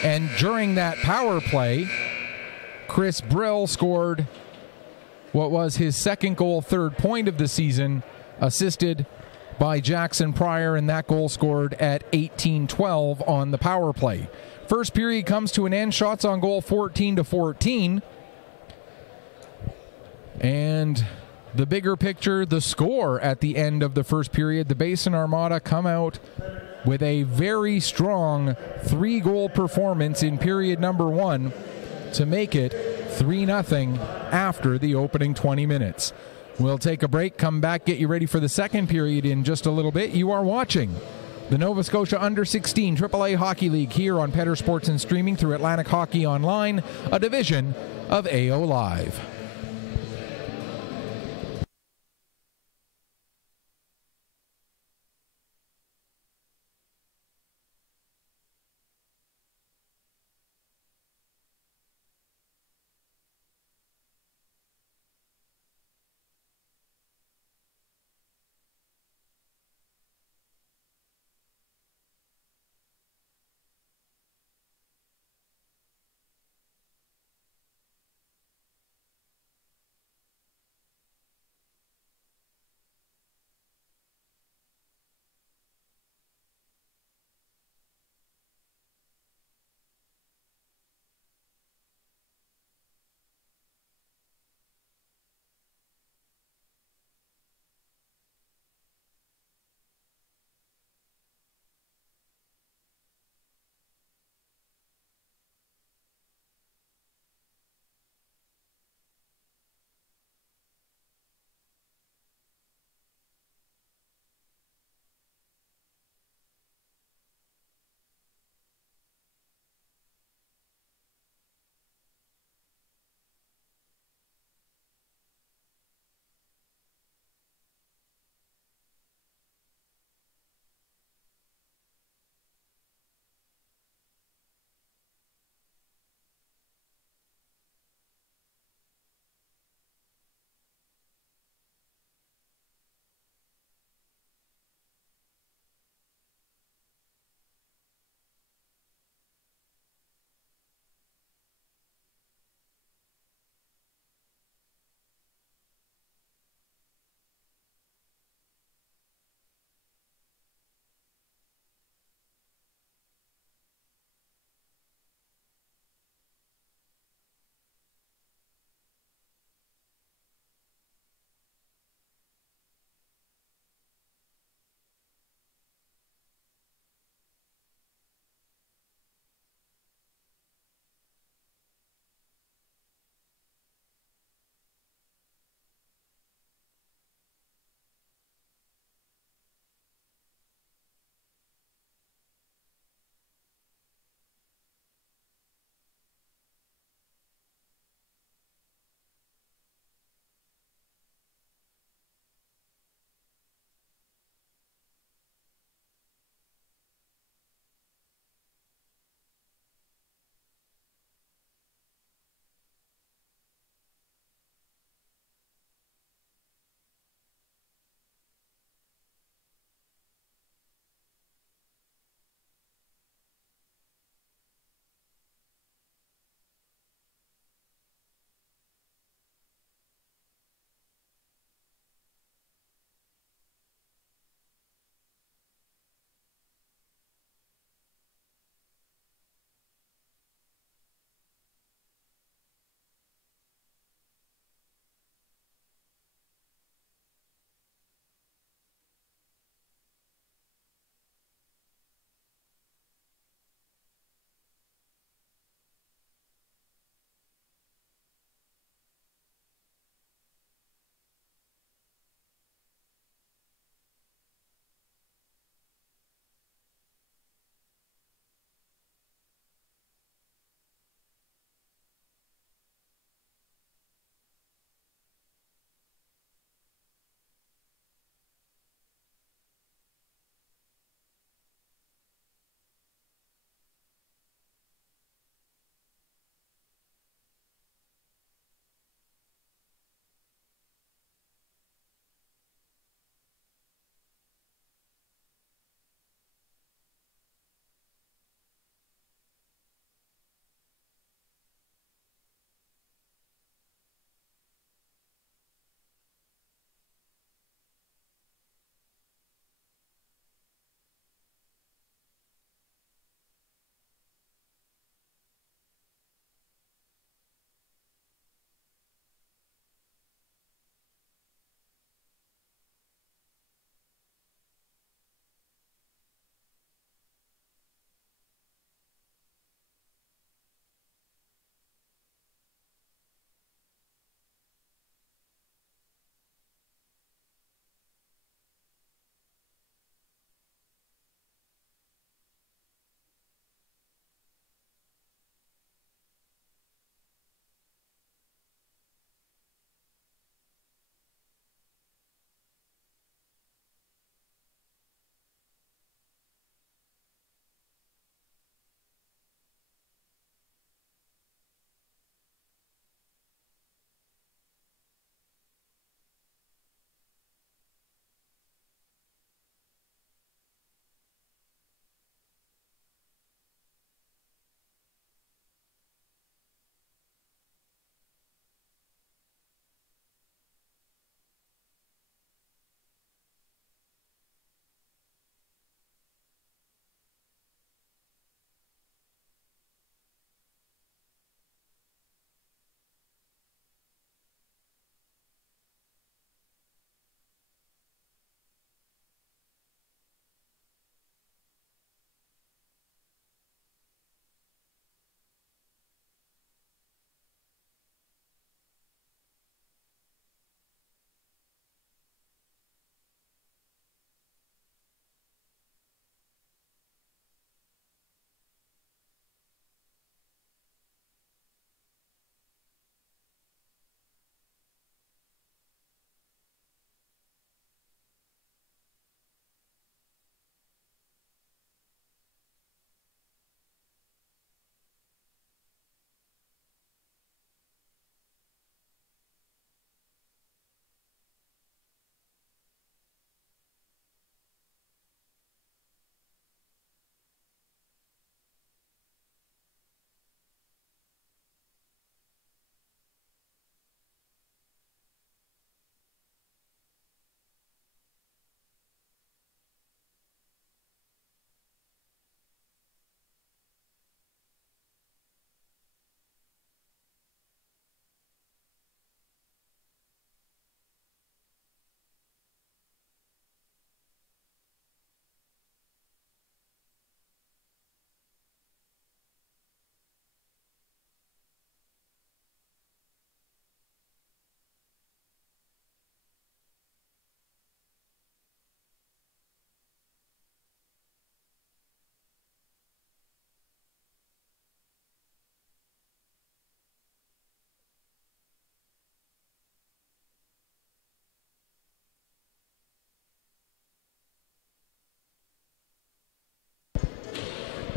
And during that power play, Chris Brill scored what was his second goal, third point of the season, assisted by Jackson Pryor, and that goal scored at 18:12 on the power play. First period comes to an end. Shots on goal 14-14. And the bigger picture, the score at the end of the first period, the Basin Armada come out with a very strong 3-goal performance in period number 1 to make it 3-0 after the opening 20 minutes. We'll take a break, come back, get you ready for the second period in just a little bit. You are watching the Nova Scotia Under-16 AAA Hockey League here on Petter Sports and streaming through Atlantic Hockey Online, a division of AO Live.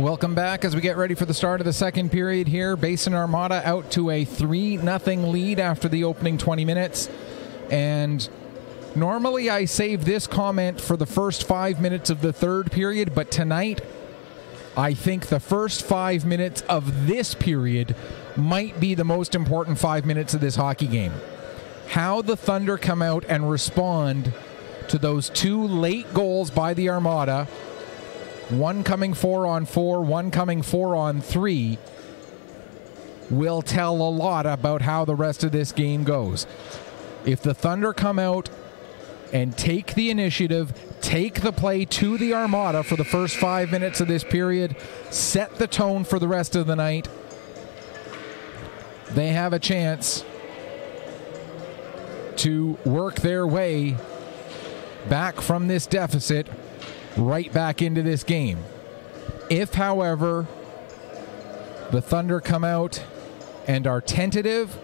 Welcome back as we get ready for the start of the second period here. Basin Armada out to a 3-0 lead after the opening 20 minutes. And normally I save this comment for the first 5 minutes of the third period, but tonight I think the first 5 minutes of this period might be the most important 5 minutes of this hockey game. How the Thunder come out and respond to those two late goals by the Armada, one coming 4-on-4, one coming 4-on-3, will tell a lot about how the rest of this game goes. If the Thunder come out and take the initiative, take the play to the Armada for the first 5 minutes of this period, set the tone for the rest of the night, they have a chance to work their way back from this deficit right back into this game. If, however, the Thunder come out and are tentative,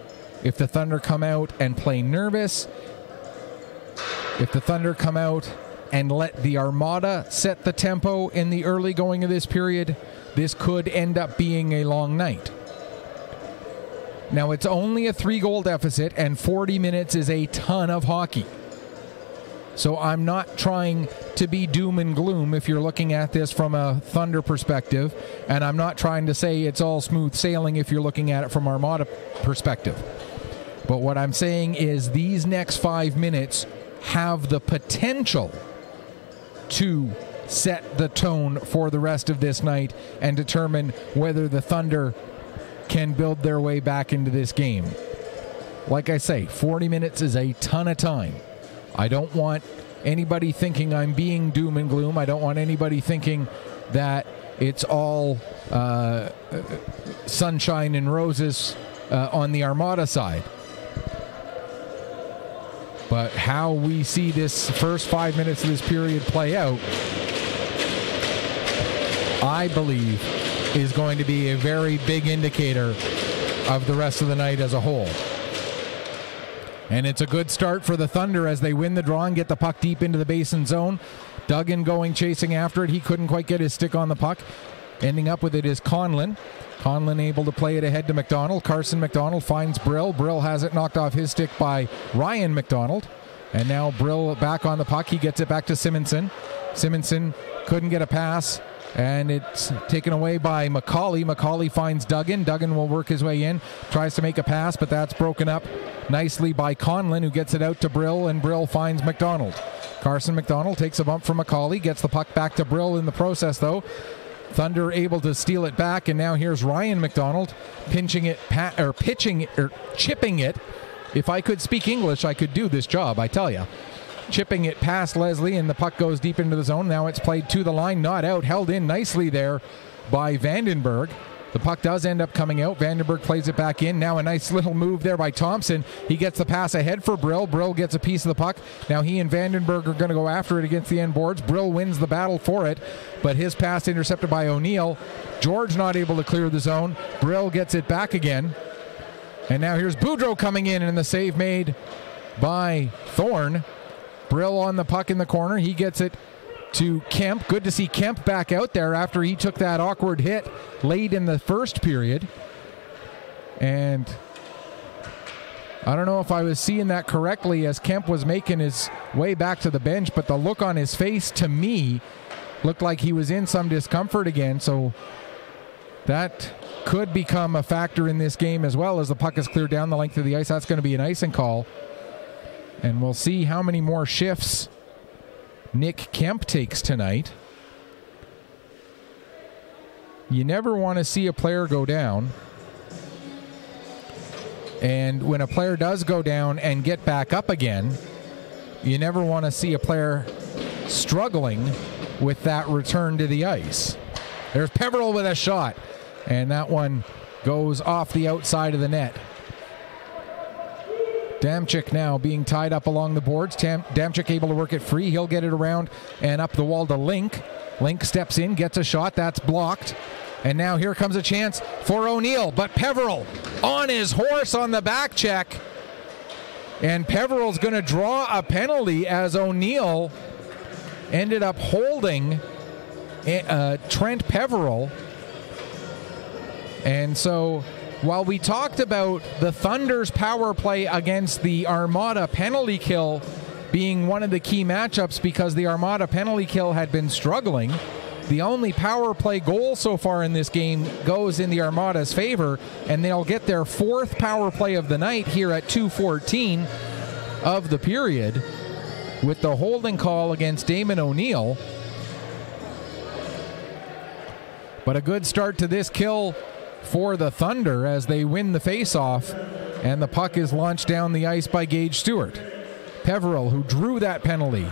if the Thunder come out and play nervous, if the Thunder come out and let the Armada set the tempo in the early going of this period, this could end up being a long night. Now, it's only a 3-goal deficit, and 40 minutes is a ton of hockey. So I'm not trying to be doom and gloom if you're looking at this from a Thunder perspective, and I'm not trying to say it's all smooth sailing if you're looking at it from Armada perspective. But what I'm saying is these next 5 minutes have the potential to set the tone for the rest of this night and determine whether the Thunder can build their way back into this game. Like I say, 40 minutes is a ton of time. I don't want anybody thinking I'm being doom and gloom. I don't want anybody thinking that it's all sunshine and roses on the Armada side. But how we see this first 5 minutes of this period play out, I believe, is going to be a very big indicator of the rest of the night as a whole. And it's a good start for the Thunder as they win the draw and get the puck deep into the Basin zone. Duggan going chasing after it. He couldn't quite get his stick on the puck. Ending up with it is Conlon. Conlon able to play it ahead to McDonald. Carson McDonald finds Brill. Brill has it knocked off his stick by Ryan McDonald. And now Brill back on the puck. He gets it back to Simonson. Simonson couldn't get a pass, and it's taken away by McCauley. McCauley finds Duggan. Duggan will work his way in, tries to make a pass, but that's broken up nicely by Conlon, who gets it out to Brill, and Brill finds McDonald. Carson McDonald takes a bump from McCauley, gets the puck back to Brill in the process, though. Thunder able to steal it back, and now here's Ryan McDonald chipping it. If I could speak English, I could do this job, I tell you. Chipping it past Leslie, and the puck goes deep into the zone. Now it's played to the line, not out, held in nicely there by Vandenberg. The puck does end up coming out. Vandenberg plays it back in. Now a nice little move there by Thompson. He gets the pass ahead for Brill. Brill gets a piece of the puck. Now he and Vandenberg are going to go after it against the end boards. Brill wins the battle for it, but his pass intercepted by O'Neill. George not able to clear the zone. Brill gets it back again. And now here's Boudreau coming in, and the save made by Thorne. Brill on the puck in the corner. He gets it to Kemp. Good to see Kemp back out there after he took that awkward hit late in the first period. And I don't know if I was seeing that correctly as Kemp was making his way back to the bench, but the look on his face to me looked like he was in some discomfort again. So that could become a factor in this game as well as the puck is cleared down the length of the ice. That's going to be an icing call. And we'll see how many more shifts Nick Kemp takes tonight. You never want to see a player go down. And when a player does go down and get back up again, you never want to see a player struggling with that return to the ice. There's Peveril with a shot, and that one goes off the outside of the net. Damchik now being tied up along the boards. Damchik able to work it free. He'll get it around and up the wall to Link. Link steps in, gets a shot. That's blocked. And now here comes a chance for O'Neill. But Peveril on his horse on the back check. And Peveril's going to draw a penalty as O'Neill ended up holding Trent Peveril And so while we talked about the Thunder's power play against the Armada penalty kill being one of the key matchups because the Armada penalty kill had been struggling, the only power play goal so far in this game goes in the Armada's favor, and they'll get their 4th power play of the night here at 2:14 of the period with the holding call against Damon O'Neill. But a good start to this kill for the Thunder as they win the face-off, and the puck is launched down the ice by Gage Stewart. Peveril, who drew that penalty,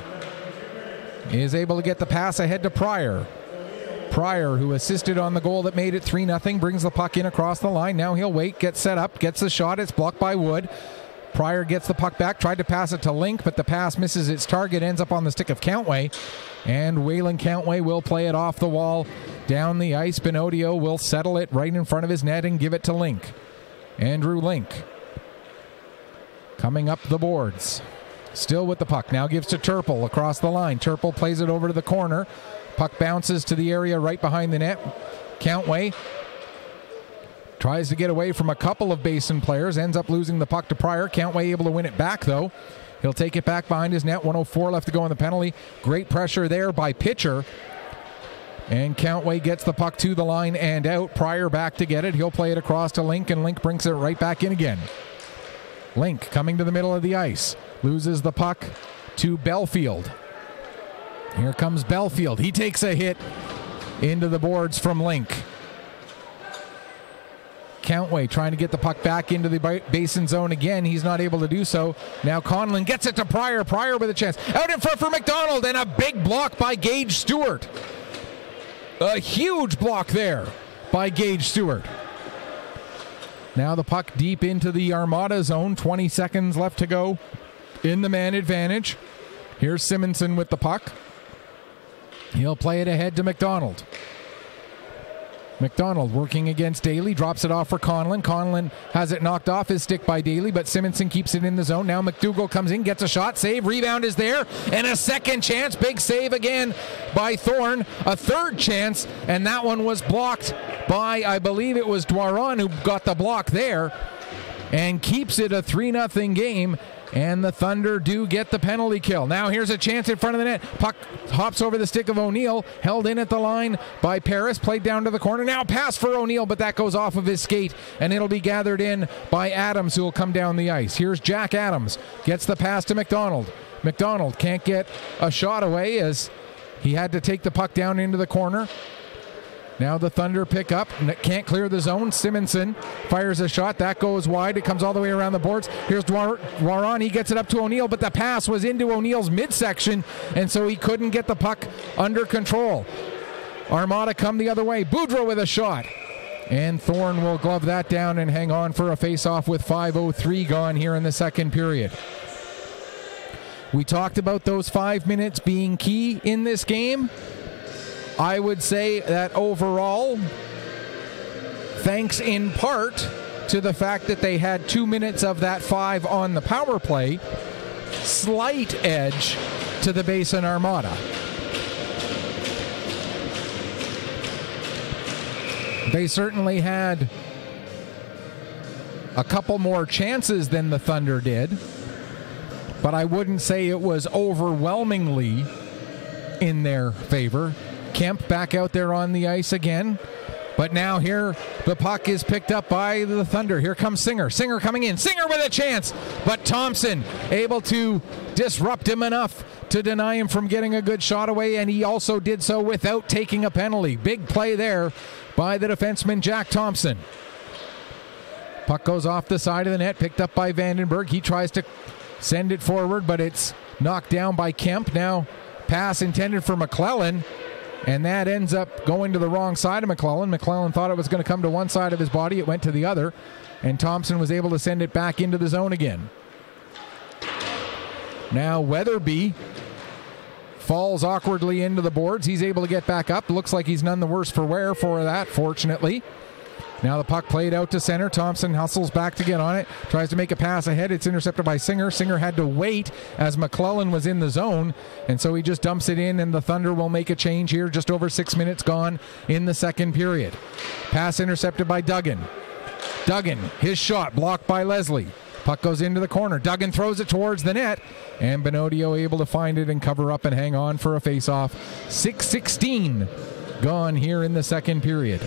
is able to get the pass ahead to Pryor. Pryor, who assisted on the goal that made it 3-0, brings the puck in across the line. Now he'll wait, gets set up, gets the shot. It's blocked by Wood. Pryor gets the puck back, tried to pass it to Link, but the pass misses its target, ends up on the stick of Countway. And Waylon Countway will play it off the wall down the ice. Benodio will settle it right in front of his net and give it to Link. Andrew Link coming up the boards. Still with the puck. Now gives to Turple across the line. Turple plays it over to the corner. Puck bounces to the area right behind the net. Countway tries to get away from a couple of Basin players. Ends up losing the puck to Pryor. Countway able to win it back, though. He'll take it back behind his net. 1:04 left to go on the penalty. Great pressure there by Pitcher. And Countway gets the puck to the line and out. Pryor back to get it. He'll play it across to Link, and Link brings it right back in again. Link coming to the middle of the ice. Loses the puck to Belfield. Here comes Belfield. He takes a hit into the boards from Link. Countway trying to get the puck back into the Basin zone again. He's not able to do so. Now Conlon gets it to Pryor. Pryor with a chance. Out in front for McDonald, and a big block by Gage Stewart. A huge block there by Gage Stewart. Now the puck deep into the Armada zone. 20 seconds left to go in the man advantage. Here's Simonson with the puck. He'll play it ahead to McDonald. McDonald working against Daly, drops it off for Conlon. Conlon has it knocked off his stick by Daly, but Simonson keeps it in the zone. Now McDougall comes in, gets a shot, save, rebound is there, and a second chance. Big save again by Thorne. A third chance, and that one was blocked by, I believe it was Dwaron who got the block there, and keeps it a 3-0 game. And the Thunder do get the penalty kill. Now here's a chance in front of the net. Puck hops over the stick of O'Neill. Held in at the line by Paris. Played down to the corner. Now pass for O'Neill, but that goes off of his skate. And it'll be gathered in by Adams, who will come down the ice. Here's Jack Adams. Gets the pass to McDonald. McDonald can't get a shot away as he had to take the puck down into the corner. Now the Thunder pick up, can't clear the zone. Simonson fires a shot, that goes wide. It comes all the way around the boards. Here's Dwaron, he gets it up to O'Neill, but the pass was into O'Neill's midsection, and so he couldn't get the puck under control. Armada come the other way. Boudreau with a shot. And Thorne will glove that down and hang on for a face-off with 5:03 gone here in the second period. We talked about those 5 minutes being key in this game. I would say that overall, thanks in part to the fact that they had 2 minutes of that 5 on the power play, slight edge to the Basin Armada. They certainly had a couple more chances than the Thunder did, but I wouldn't say it was overwhelmingly in their favor. Kemp back out there on the ice again. But now here, the puck is picked up by the Thunder. Here comes Singer. Singer coming in. Singer with a chance. But Thompson able to disrupt him enough to deny him from getting a good shot away, and he also did so without taking a penalty. Big play there by the defenseman, Jack Thompson. Puck goes off the side of the net, picked up by Vandenberg. He tries to send it forward, but it's knocked down by Kemp. Now, pass intended for McClellan. And that ends up going to the wrong side of McClellan. McClellan thought it was going to come to one side of his body. It went to the other. And Thompson was able to send it back into the zone again. Now Weatherby falls awkwardly into the boards. He's able to get back up. Looks like he's none the worse for wear for that, fortunately. Now the puck played out to center. Thompson hustles back to get on it. Tries to make a pass ahead. It's intercepted by Singer. Singer had to wait as McClellan was in the zone. And so he just dumps it in, and the Thunder will make a change here. Just over 6 minutes gone in the second period. Pass intercepted by Duggan. Duggan, his shot blocked by Leslie. Puck goes into the corner. Duggan throws it towards the net, and Benodio able to find it and cover up and hang on for a face-off. 6:16 gone here in the second period.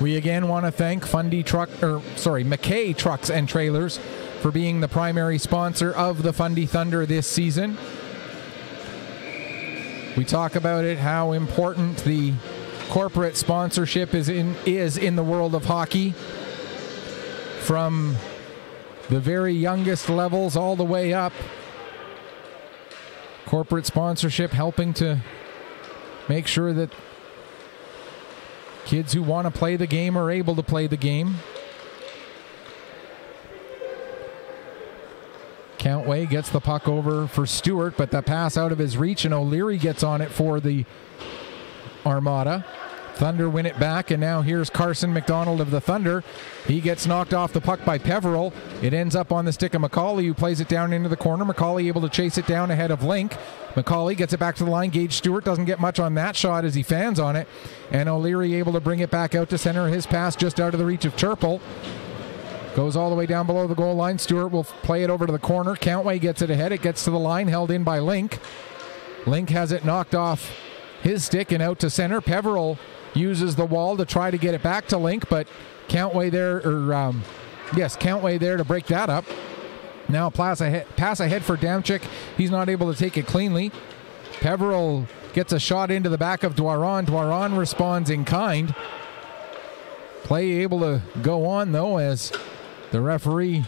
We again want to thank McKay Trucks and Trailers for being the primary sponsor of the Fundy Thunder this season. We talk about it, how important the corporate sponsorship is in the world of hockey, from the very youngest levels all the way up. Corporate sponsorship helping to make sure that kids who want to play the game are able to play the game. Countway gets the puck over for Stewart, but the pass out of his reach, and O'Leary gets on it for the Armada. Thunder win it back, and now here's Carson McDonald of the Thunder. He gets knocked off the puck by Peveril. It ends up on the stick of McCauley, who plays it down into the corner. McCauley able to chase it down ahead of Link. McCauley gets it back to the line. Gage Stewart doesn't get much on that shot as he fans on it. And O'Leary able to bring it back out to center. His pass just out of the reach of Churple. Goes all the way down below the goal line. Stewart will play it over to the corner. Countway gets it ahead. It gets to the line, held in by Link. Link has it knocked off his stick and out to center. Peveril uses the wall to try to get it back to Link, but Countway there to break that up. Now pass ahead for Damchik. He's not able to take it cleanly. Peveril gets a shot into the back of Dwaron. Dwaron responds in kind. Play able to go on, though, as the referee,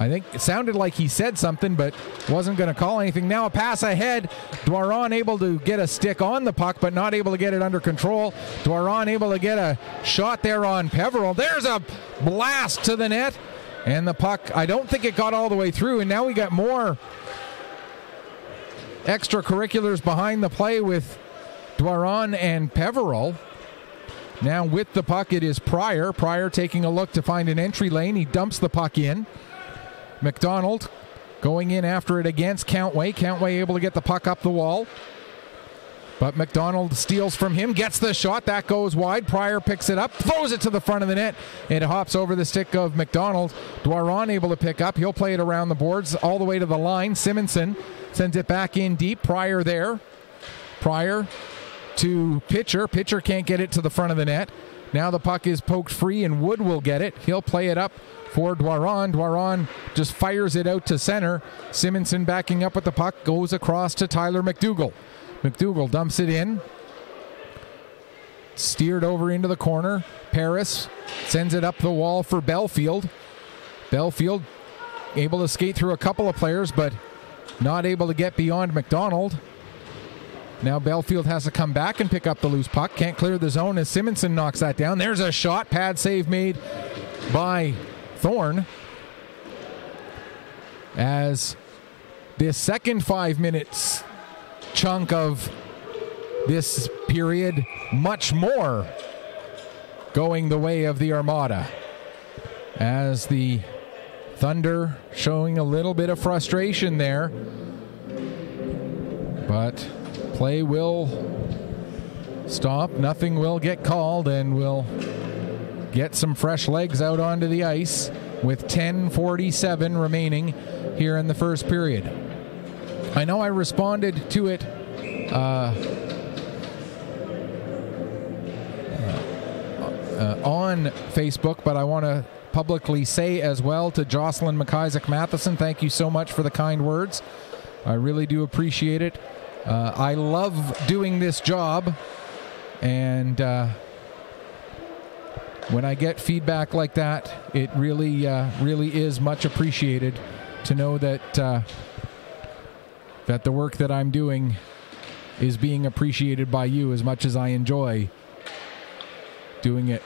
I think it sounded like he said something, but wasn't going to call anything. Now a pass ahead. Dwaron able to get a stick on the puck, but not able to get it under control. Dwaron able to get a shot there on Peveril. There's a blast to the net. And the puck, I don't think it got all the way through. And now we got more extracurriculars behind the play with Dwaron and Peveril. Now with the puck, it is Pryor. Pryor taking a look to find an entry lane. He dumps the puck in. McDonald going in after it against Countway. Countway able to get the puck up the wall. But McDonald steals from him, gets the shot. That goes wide. Pryor picks it up, throws it to the front of the net. It hops over the stick of McDonald. Dwaron able to pick up. He'll play it around the boards all the way to the line. Simonson sends it back in deep. Pryor there. Pryor to Pitcher. Pitcher can't get it to the front of the net. Now the puck is poked free and Wood will get it. He'll play it up for Dwaron. Dwaron just fires it out to center. Simonson backing up with the puck, goes across to Tyler McDougall. McDougall dumps it in. Steered over into the corner. Paris sends it up the wall for Belfield. Belfield able to skate through a couple of players, but not able to get beyond McDonald. Now Belfield has to come back and pick up the loose puck. Can't clear the zone as Simonson knocks that down. There's a shot. Pad save made by Thorne. As this second 5 minutes chunk of this period, much more going the way of the Armada. As the Thunder showing a little bit of frustration there. But play will stop. Nothing will get called, and we'll get some fresh legs out onto the ice with 10:47 remaining here in the first period. I know I responded to it on Facebook, but I want to publicly say as well to Jocelyn McIsaac Matheson, thank you so much for the kind words. I really do appreciate it. I love doing this job, and when I get feedback like that, it really is much appreciated to know that that the work that I'm doing is being appreciated by you as much as I enjoy doing it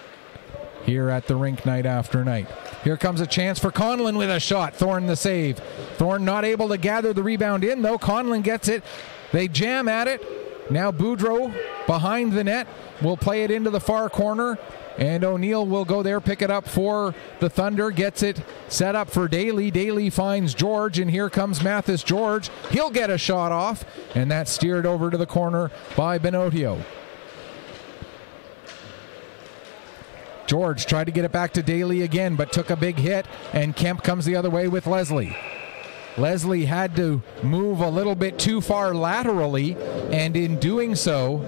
here at the rink night after night. Here comes a chance for Conlon with a shot. Thorne the save. Thorne not able to gather the rebound in, though. Conlon gets it. They jam at it. Now Boudreau behind the net will play it into the far corner, and O'Neill will go there, pick it up for the Thunder, gets it set up for Daly. Daly finds George, and here comes Mathis George. He'll get a shot off, and that's steered over to the corner by Benotio. George tried to get it back to Daly again, but took a big hit, and Kemp comes the other way with Leslie. Leslie had to move a little bit too far laterally, and in doing so,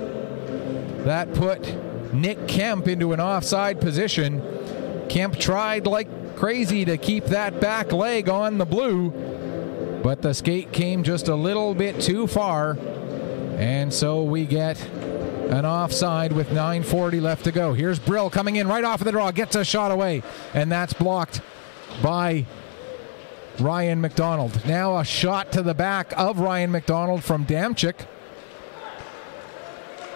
that put Nick Kemp into an offside position. Kemp tried like crazy to keep that back leg on the blue, but the skate came just a little bit too far, and so we get an offside with 9:40 left to go. Here's Brill coming in right off of the draw, gets a shot away, and that's blocked by Ryan McDonald. Now a shot to the back of Ryan McDonald from Damchik.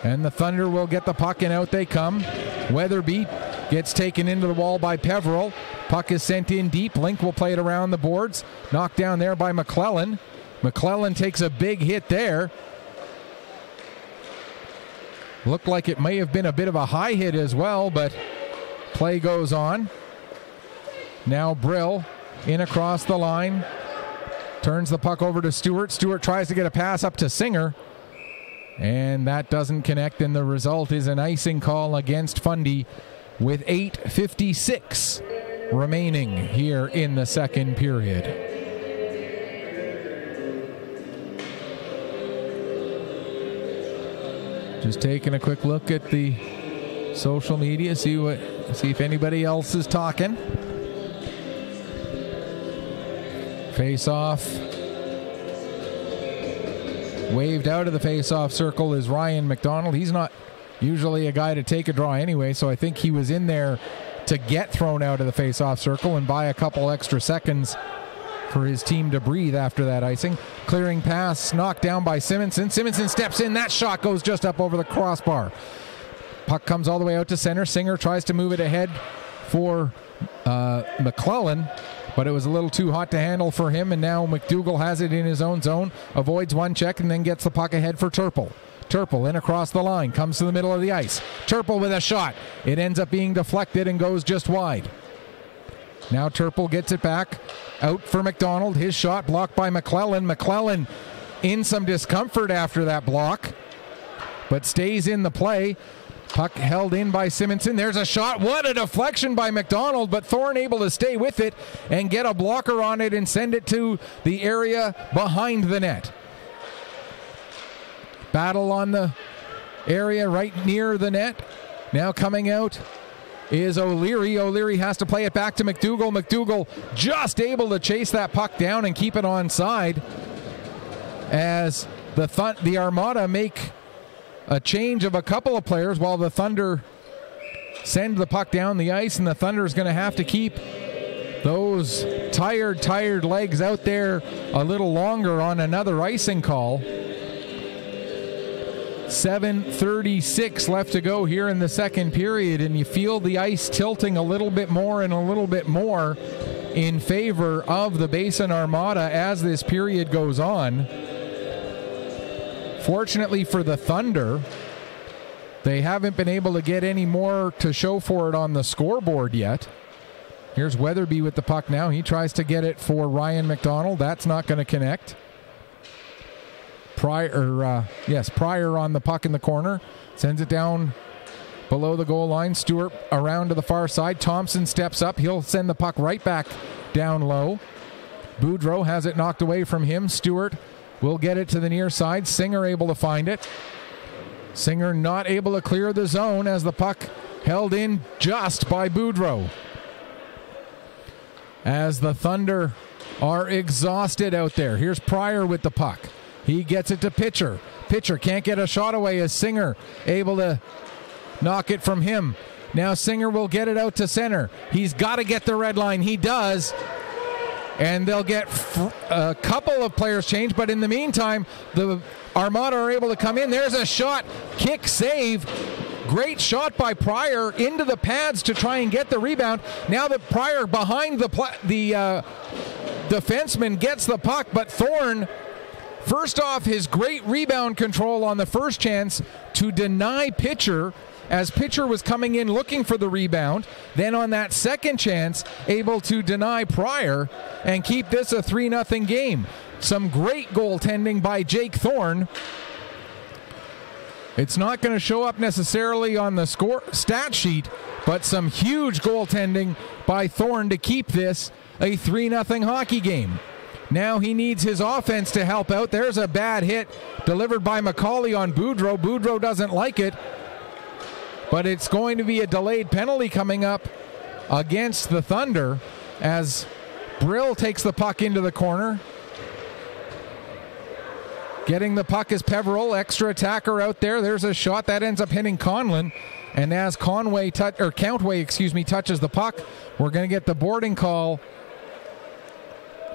And the Thunder will get the puck, and out they come. Weatherby gets taken into the wall by Peveril. Puck is sent in deep. Link will play it around the boards. Knocked down there by McClellan. McClellan takes a big hit there. Looked like it may have been a bit of a high hit as well, but play goes on. Now Brill in across the line. Turns the puck over to Stewart. Stewart tries to get a pass up to Singer, and that doesn't connect, and the result is an icing call against Fundy with 8:56 remaining here in the second period. Just taking a quick look at the social media, see if anybody else is talking. Face off. Waved out of the face-off circle is Ryan McDonald. He's not usually a guy to take a draw anyway, so I think he was in there to get thrown out of the face-off circle and buy a couple extra seconds for his team to breathe after that icing. Clearing pass, knocked down by Simonson. Simonson steps in. That shot goes just up over the crossbar. Puck comes all the way out to center. Singer tries to move it ahead for McClellan, but it was a little too hot to handle for him, and now McDougall has it in his own zone, avoids one check, and then gets the puck ahead for Turple. Turple in across the line, comes to the middle of the ice. Turple with a shot. It ends up being deflected and goes just wide. Now Turple gets it back out for McDonald. His shot blocked by McClellan. McClellan in some discomfort after that block, but stays in the play. Puck held in by Simonson. There's a shot. What a deflection by McDonald, but Thorne able to stay with it and get a blocker on it and send it to the area behind the net. Battle on the area right near the net. Now coming out is O'Leary. O'Leary has to play it back to McDougall. McDougall just able to chase that puck down and keep it onside as the Armada make a change of a couple of players while the Thunder send the puck down the ice, and the Thunder is going to have to keep those tired legs out there a little longer on another icing call. 7:36 left to go here in the second period, and you feel the ice tilting a little bit more and a little bit more in favor of the Basin Armada as this period goes on. Fortunately for the Thunder, they haven't been able to get any more to show for it on the scoreboard yet. Here's Weatherby with the puck now. He tries to get it for Ryan McDonald. That's not going to connect. Pryor on the puck in the corner. Sends it down below the goal line. Stewart around to the far side. Thompson steps up. He'll send the puck right back down low. Boudreau has it knocked away from him. Stewart will get it to the near side. Singer able to find it. Singer not able to clear the zone as the puck held in just by Boudreau. As the Thunder are exhausted out there. Here's Pryor with the puck. He gets it to Pitcher. Pitcher can't get a shot away as Singer able to knock it from him. Now Singer will get it out to center. He's got to get the red line. He does. And they'll get a couple of players changed, but in the meantime, the Armada are able to come in. There's a shot, kick, save. Great shot by Pryor into the pads to try and get the rebound. Now that Pryor behind the defenseman gets the puck, but Thorne, first off, his great rebound control on the first chance to deny Pitcher as Pitcher was coming in looking for the rebound. Then on that second chance, able to deny Pryor and keep this a 3-0 game. Some great goaltending by Jake Thorne. It's not going to show up necessarily on the stat sheet, but some huge goaltending by Thorne to keep this a 3-0 hockey game. Now he needs his offense to help out. There's a bad hit delivered by McCauley on Boudreau. Boudreau doesn't like it, but it's going to be a delayed penalty coming up against the Thunder as Brill takes the puck into the corner. Getting the puck is Peveril, extra attacker out there. There's a shot that ends up hitting Conlon. And as Countway touches the puck, we're going to get the boarding call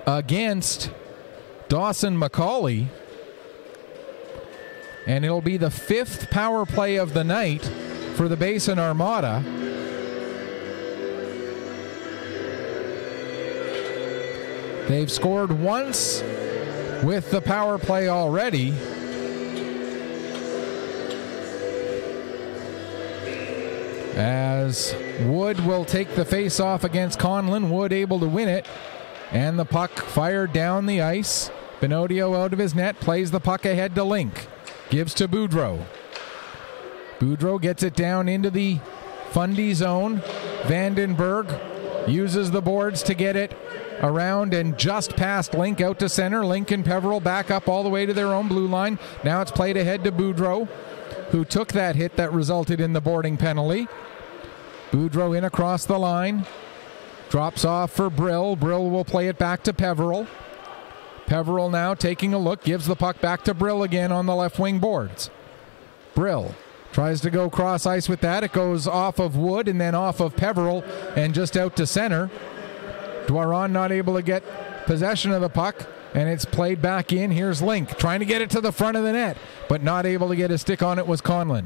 against Dawson McCauley. And it'll be the 5th power play of the night for the Basin Armada. They've scored once with the power play already. As Wood will take the face-off against Conlon. Wood able to win it. And the puck fired down the ice. Benodio out of his net, plays the puck ahead to Link. Gives to Boudreau. Boudreau gets it down into the Fundy zone. Vandenberg uses the boards to get it around and just past Link out to center. Link and Peveril back up all the way to their own blue line. Now it's played ahead to Boudreau, who took that hit that resulted in the boarding penalty. Boudreau in across the line. Drops off for Brill. Brill will play it back to Peveril. Peveril now taking a look, gives the puck back to Brill again on the left wing boards. Brill tries to go cross ice with that. It goes off of Wood and then off of Peveril and just out to center. Dwaron not able to get possession of the puck, and it's played back in. Here's Link trying to get it to the front of the net, but not able to get a stick on it was Conlon.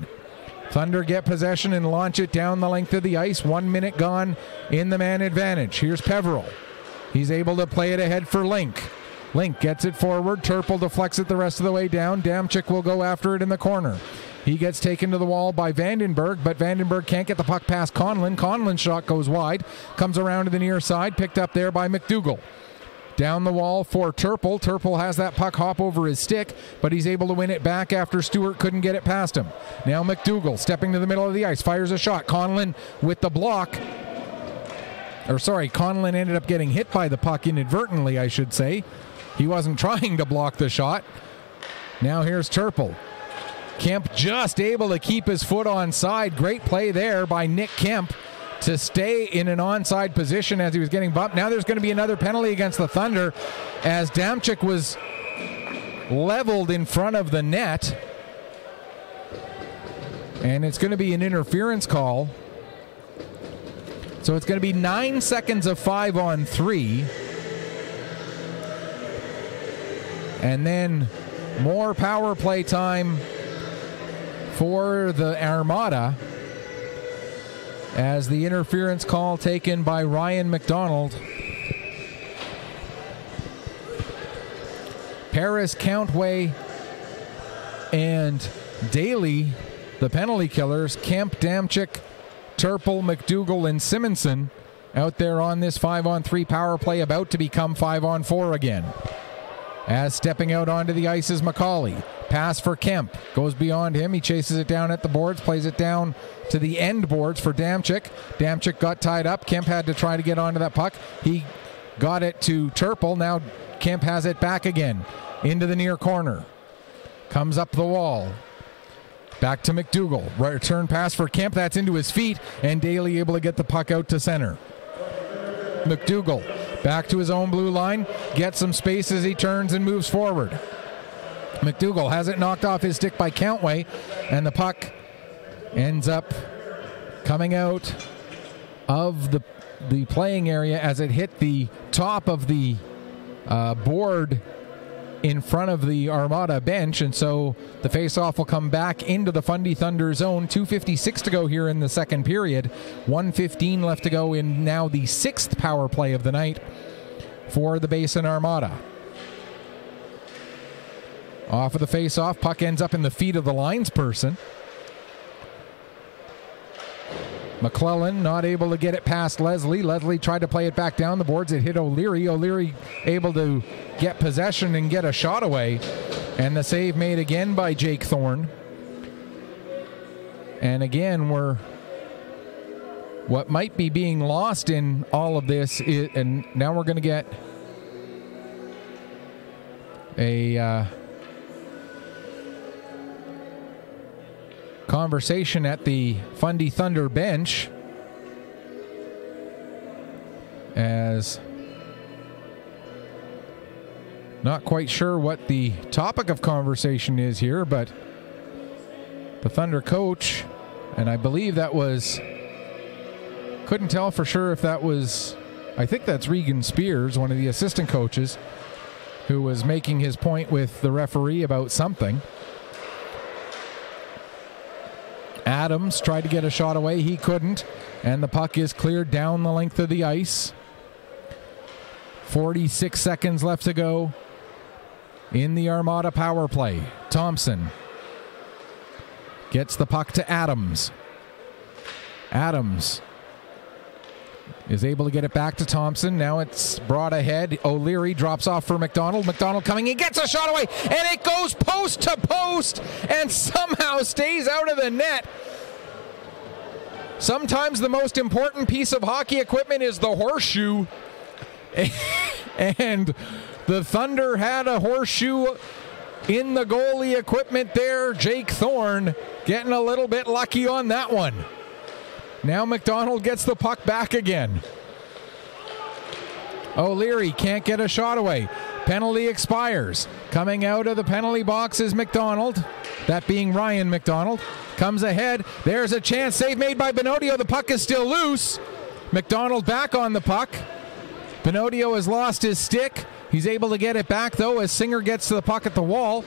Thunder get possession and launch it down the length of the ice. 1 minute gone in the man advantage. Here's Peveril. He's able to play it ahead for Link. Link gets it forward. Turple deflects it the rest of the way down. Damchik will go after it in the corner. He gets taken to the wall by Vandenberg, but Vandenberg can't get the puck past Conlon. Conlon's shot goes wide. Comes around to the near side. Picked up there by McDougall. Down the wall for Turple. Turple has that puck hop over his stick, but he's able to win it back after Stewart couldn't get it past him. Now McDougall stepping to the middle of the ice. Fires a shot. Conlon with the block. Conlon ended up getting hit by the puck inadvertently, I should say. He wasn't trying to block the shot. Now here's Turple. Kemp just able to keep his foot onside. Great play there by Nick Kemp to stay in an onside position as he was getting bumped. Now there's going to be another penalty against the Thunder as Damchik was leveled in front of the net. And it's going to be an interference call. So it's going to be 9 seconds of 5-on-3. And then more power play time for the Armada as the interference call taken by Ryan McDonald. Paris, Countway, and Daly, the penalty killers. Kemp, Damchik, Turple, McDougall, and Simonson out there on this 5-on-3 power play, about to become 5-on-4 again. As stepping out onto the ice is McCauley. Pass for Kemp. Goes beyond him. He chases it down at the boards. Plays it down to the end boards for Damchik. Damchik got tied up. Kemp had to try to get onto that puck. He got it to Turple. Now Kemp has it back again into the near corner. Comes up the wall. Back to McDougall. Return pass for Kemp. That's into his feet. And Daly able to get the puck out to center. McDougall back to his own blue line. Gets some space as he turns and moves forward. McDougall has it knocked off his stick by Countway, and the puck ends up coming out of the playing area as it hit the top of the board in front of the Armada bench, and so the face-off will come back into the Fundy Thunder zone. 2:56 to go here in the second period. 1:15 left to go in now the 6th power play of the night for the Basin Armada. Off of the face-off, puck ends up in the feet of the linesperson. McClellan not able to get it past Leslie. Leslie tried to play it back down the boards. It hit O'Leary. O'Leary able to get possession and get a shot away. And the save made again by Jake Thorne. And again, what might be being lost in all of this is, and now we're going to get a conversation at the Fundy Thunder bench, as not quite sure what the topic of conversation is here, but the Thunder coach, and I believe that was, couldn't tell for sure if that was, I think that's Regan Spears, one of the assistant coaches, who was making his point with the referee about something. Adams tried to get a shot away. He couldn't. And the puck is cleared down the length of the ice. 46 seconds left to go in the Armada power play. Thompson gets the puck to Adams. Adams is able to get it back to Thompson. Now it's brought ahead. O'Leary drops off for McDonald. McDonald coming in, gets a shot away, and it goes post to post and somehow stays out of the net. Sometimes the most important piece of hockey equipment is the horseshoe. And the Thunder had a horseshoe in the goalie equipment there. Jake Thorne getting a little bit lucky on that one. Now McDonald gets the puck back again. O'Leary can't get a shot away. Penalty expires. Coming out of the penalty box is McDonald. That being Ryan McDonald. Comes ahead. There's a chance. Save made by Benodio. The puck is still loose. McDonald back on the puck. Benodio has lost his stick. He's able to get it back, though, as Singer gets to the puck at the wall.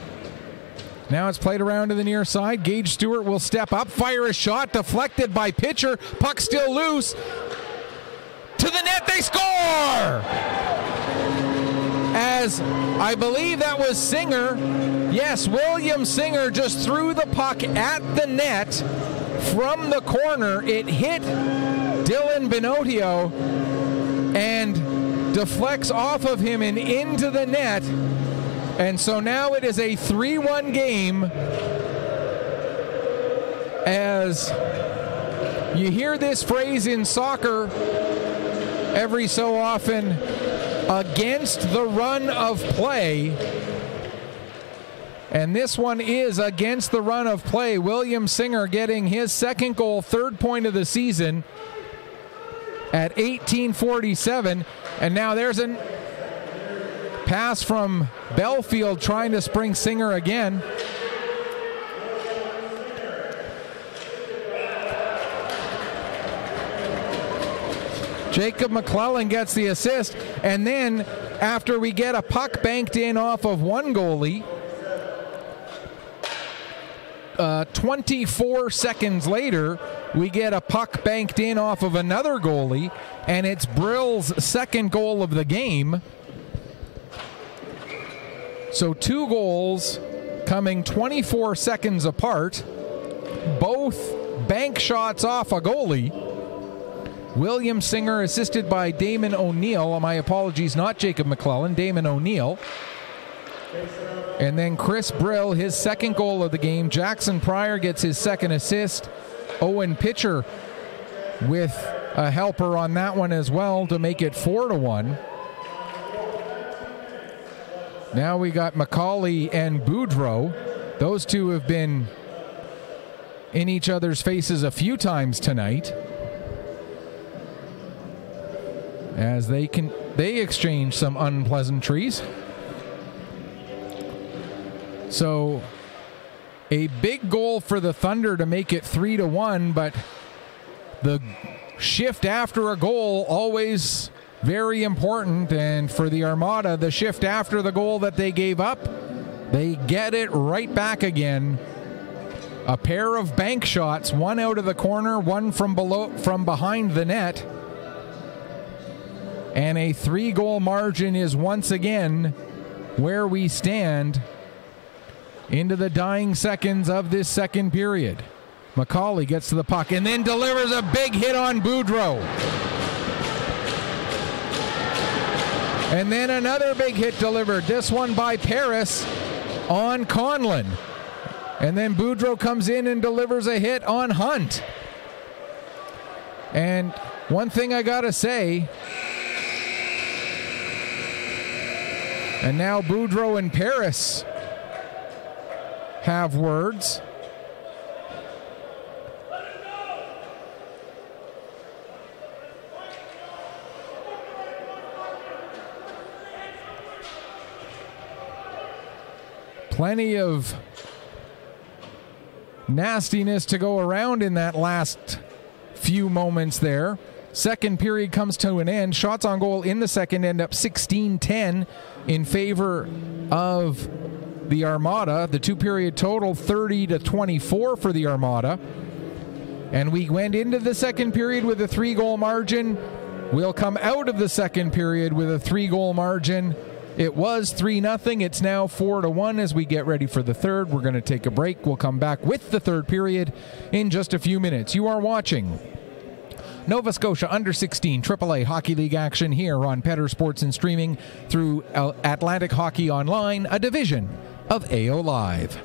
Now it's played around to the near side. Gage Stewart will step up, fire a shot, deflected by pitcher. Puck still loose. To the net, they score! As I believe that was Singer. Yes, William Singer just threw the puck at the net from the corner. It hit Dylan Benodio and deflects off of him and into the net. And so now it is a 3-1 game, as you hear this phrase in soccer every so often, against the run of play. And this one is against the run of play. William Singer getting his second goal, third point of the season at 18:47. And now there's a pass from Belfield trying to spring Singer again. Jacob McClellan gets the assist, and then after we get a puck banked in off of one goalie, 24 seconds later, we get a puck banked in off of another goalie, and it's Brill's second goal of the game. So 2 goals coming 24 seconds apart, both bank shots off a goalie. William Singer assisted by Damon O'Neill. My apologies, not Jacob McClellan, Damon O'Neill. And then Chris Brill, his second goal of the game. Jackson Pryor gets his second assist. Owen Pitcher with a helper on that one as well to make it 4-1. Now we got McCauley and Boudreau. Those two have been in each other's faces a few times tonight, as they exchange some unpleasantries. So a big goal for the Thunder to make it 3-1, but the shift after a goal always very important, and for the Armada, the shift after the goal that they gave up, they get it right back again. A pair of bank shots, one out of the corner, one from behind the net. And a 3-goal margin is once again where we stand into the dying seconds of this second period. McCauley gets to the puck and then delivers a big hit on Boudreau. And then another big hit delivered, this one by Paris on Conlon. And then Boudreau comes in and delivers a hit on Hunt. And one thing I gotta say, and now Boudreau and Paris have words. Plenty of nastiness to go around in that last few moments there. Second period comes to an end. Shots on goal in the second end up 16-10 in favor of the Armada. The two-period total 30-24 for the Armada. And we went into the second period with a 3-goal margin. We'll come out of the second period with a 3-goal margin. It was 3-0. It's now 4-1 as we get ready for the third. We're going to take a break. We'll come back with the third period in just a few minutes. You are watching Nova Scotia Under 16 AAA Hockey League action here on Petter Sports and streaming through Atlantic Hockey Online, a division of AO Live.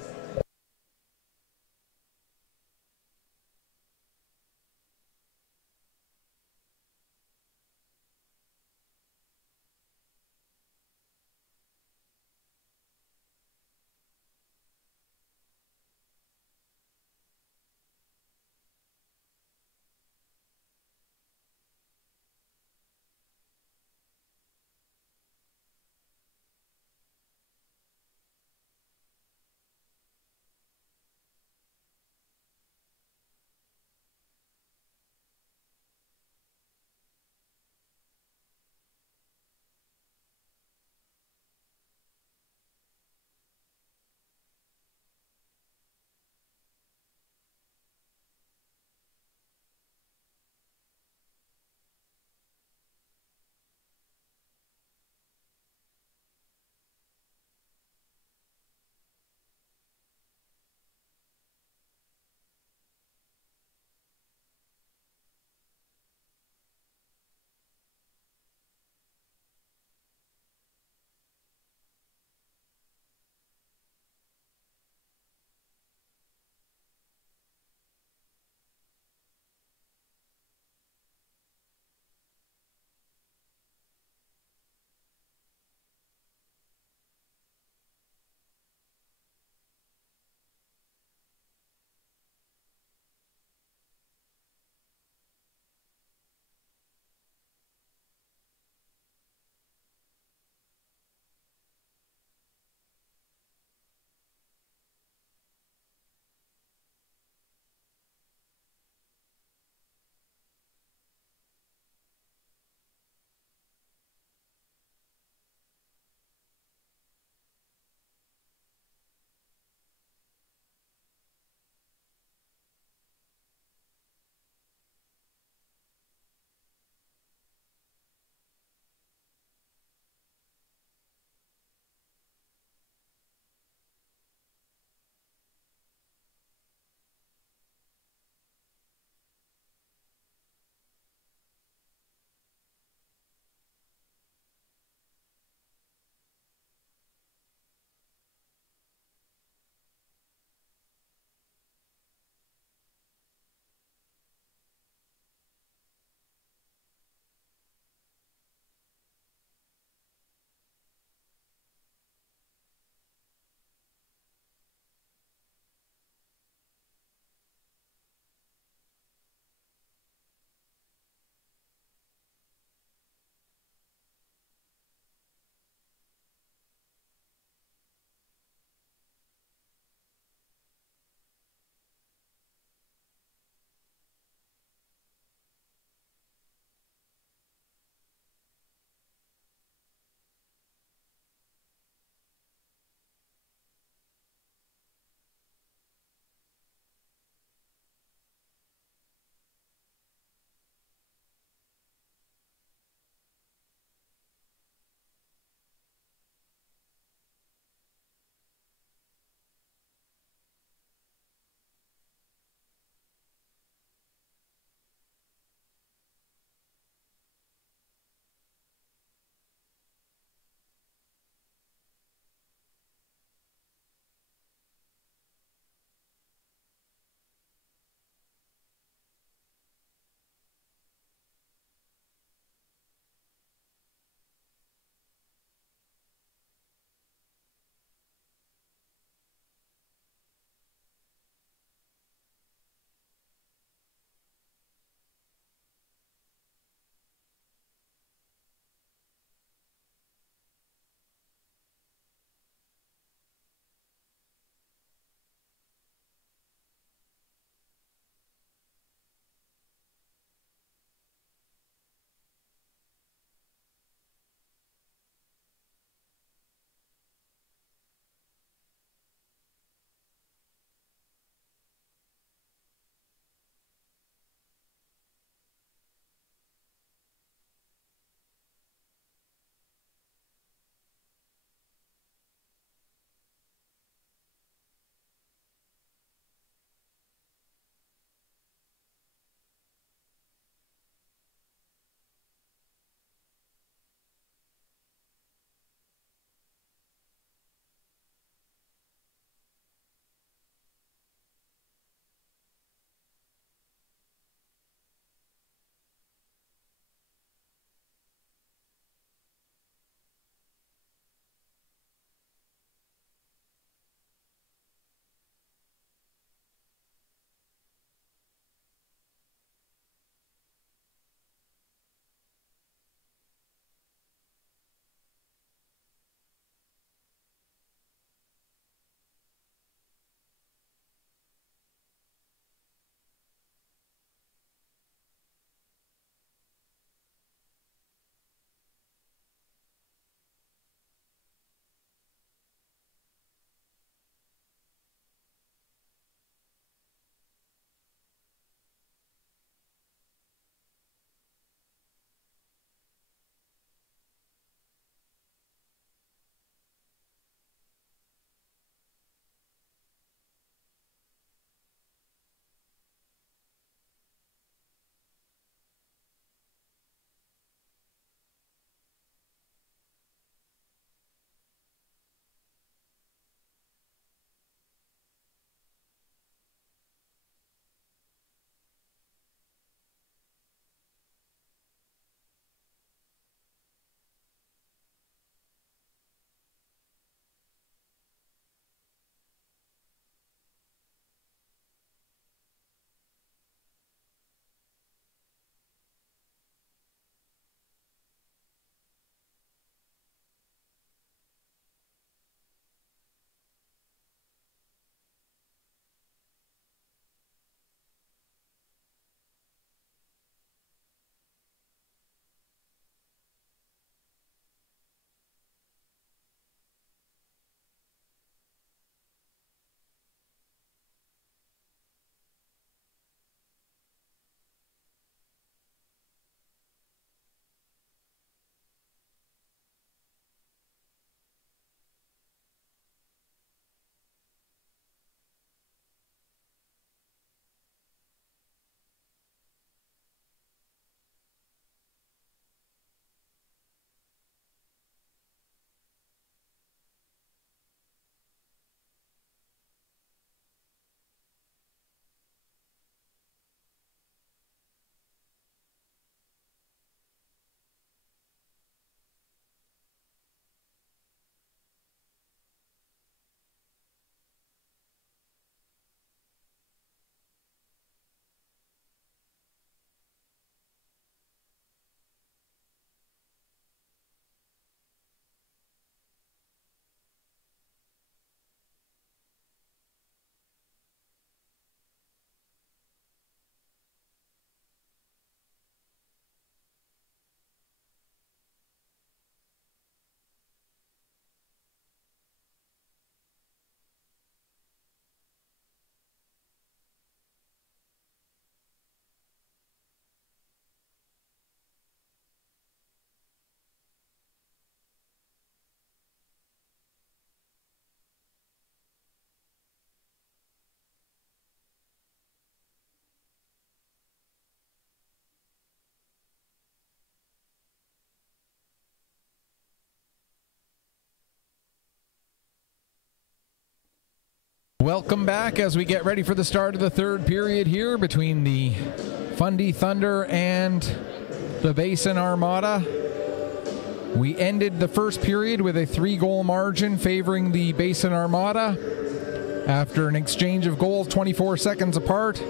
Welcome back as we get ready for the start of the third period here between the Fundy Thunder and the Basin Armada. We ended the first period with a 3-goal margin favoring the Basin Armada after an exchange of goals 24 seconds apart.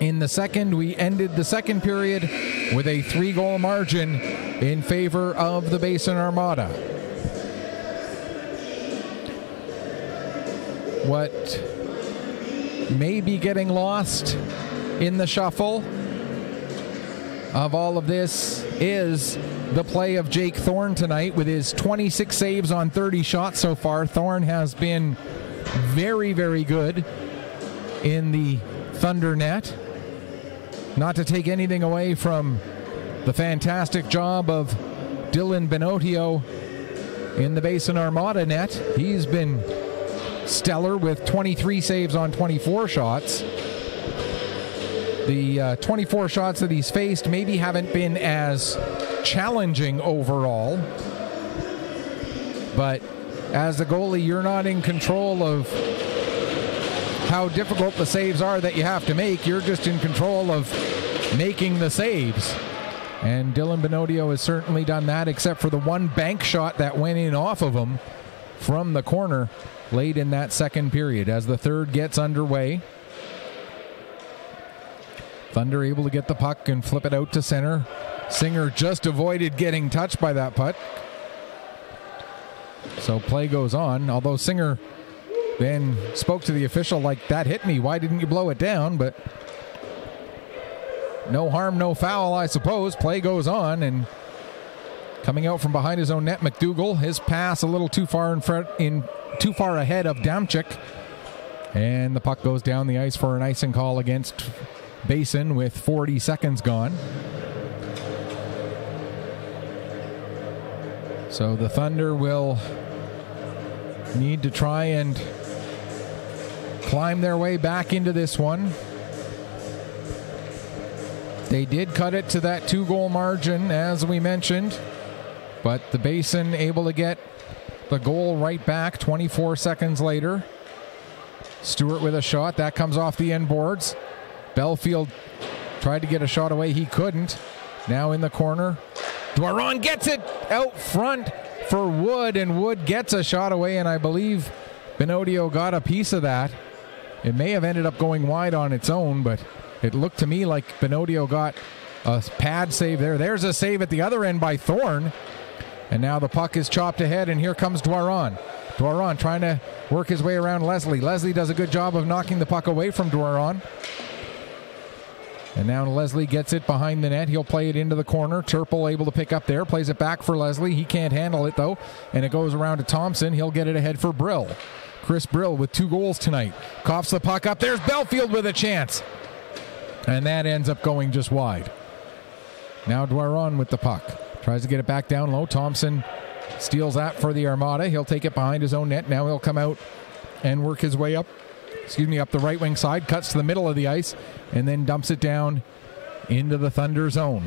In the second, we ended the second period with a 3-goal margin in favor of the Basin Armada. What may be getting lost in the shuffle of all of this is the play of Jake Thorne tonight with his 26 saves on 30 shots so far. Thorne has been very, very good in the Thunder net. Not to take anything away from the fantastic job of Dylan Benotio in the Basin Armada net. He's been stellar with 23 saves on 24 shots. The 24 shots that he's faced maybe haven't been as challenging overall, but as the goalie, you're not in control of how difficult the saves are that you have to make. You're just in control of making the saves. And Dylan Benotio has certainly done that, except for the one bank shot that went in off of him from the corner late in that second period. As the third gets underway, Thunder able to get the puck and flip it out to center. Singer just avoided getting touched by that puck. So play goes on, although Singer then spoke to the official like, that hit me, why didn't you blow it down? But no harm, no foul, I suppose. Play goes on, and coming out from behind his own net, McDougall, his pass a little too far too far ahead of Damchik, and the puck goes down the ice for an icing call against Basin with 40 seconds gone. So the Thunder will need to try and climb their way back into this one. They did cut it to that 2-goal margin, as we mentioned, but the Basin able to get the goal right back 24 seconds later. Stewart with a shot. That comes off the end boards. Belfield tried to get a shot away. He couldn't. Now in the corner. Dwaron gets it out front for Wood, and Wood gets a shot away, and I believe Benotio got a piece of that. It may have ended up going wide on its own, but it looked to me like Benotio got a pad save there. There's a save at the other end by Thorne. And now the puck is chopped ahead, and here comes Dwaron. Dwaron trying to work his way around Leslie. Leslie does a good job of knocking the puck away from Dwaron. And now Leslie gets it behind the net. He'll play it into the corner. Turple able to pick up there. Plays it back for Leslie. He can't handle it, though. And it goes around to Thompson. He'll get it ahead for Brill. Chris Brill with 2 goals tonight. Coughs the puck up. There's Belfield with a chance. And that ends up going just wide. Now Dwaron with the puck. Tries to get it back down low. Thompson steals that for the Armada. He'll take it behind his own net. Now he'll come out and work his way up the right wing side. Cuts to the middle of the ice and then dumps it down into the Thunder zone.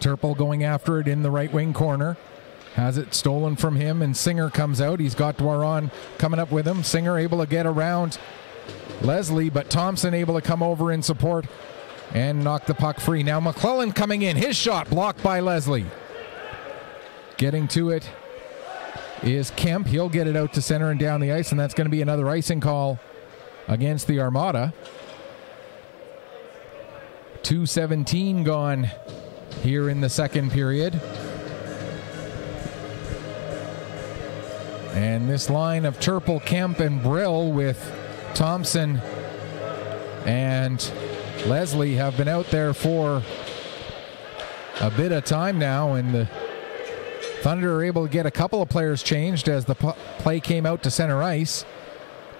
Turple going after it in the right wing corner. Has it stolen from him, and Singer comes out. He's got Dwaron coming up with him. Singer able to get around Leslie, but Thompson able to come over in support and knock the puck free. Now McClellan coming in. His shot blocked by Leslie. Getting to it is Kemp. He'll get it out to center and down the ice, and that's going to be another icing call against the Armada. 2:17 gone here in the second period. And this line of Turple, Kemp, and Brill with Thompson and Leslie have been out there for a bit of time now, and the Thunder are able to get a couple of players changed as the play came out to center ice.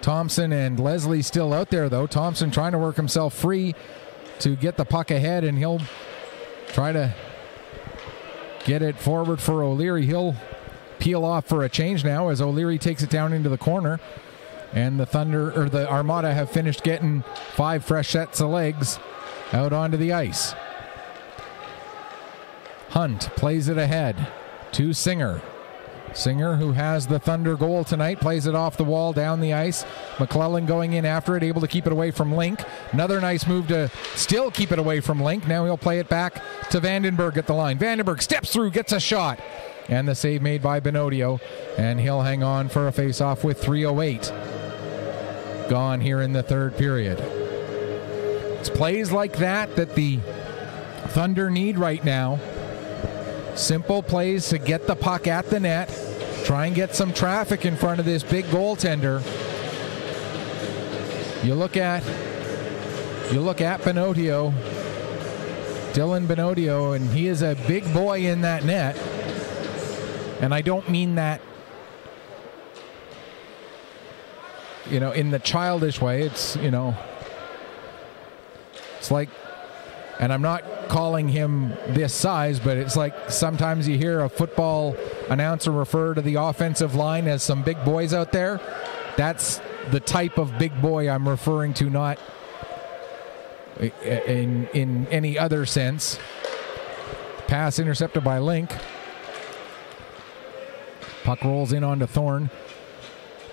Thompson and Leslie still out there, though. Thompson trying to work himself free to get the puck ahead, and he'll try to get it forward for O'Leary. He'll peel off for a change now as O'Leary takes it down into the corner. And the Armada have finished getting 5 fresh sets of legs out onto the ice. Hunt plays it ahead to Singer. Singer, who has the Thunder goal tonight, plays it off the wall, down the ice. McClellan going in after it, able to keep it away from Link. Another nice move to still keep it away from Link. Now he'll play it back to Vandenberg at the line. Vandenberg steps through, gets a shot. And the save made by Benodio. And he'll hang on for a face-off with 3:08 gone here in the third period. It's plays like that that the Thunder need right now. Simple plays to get the puck at the net, try and get some traffic in front of this big goaltender. You look at Benodio, Dylan Benodio, and he is a big boy in that net. And I don't mean that, you know, in the childish way. It's, you know, it's like, and I'm not calling him this size, but it's like sometimes you hear a football announcer refer to the offensive line as some big boys out there. That's the type of big boy I'm referring to, not in any other sense. Pass intercepted by Link. Puck rolls in onto Thorne.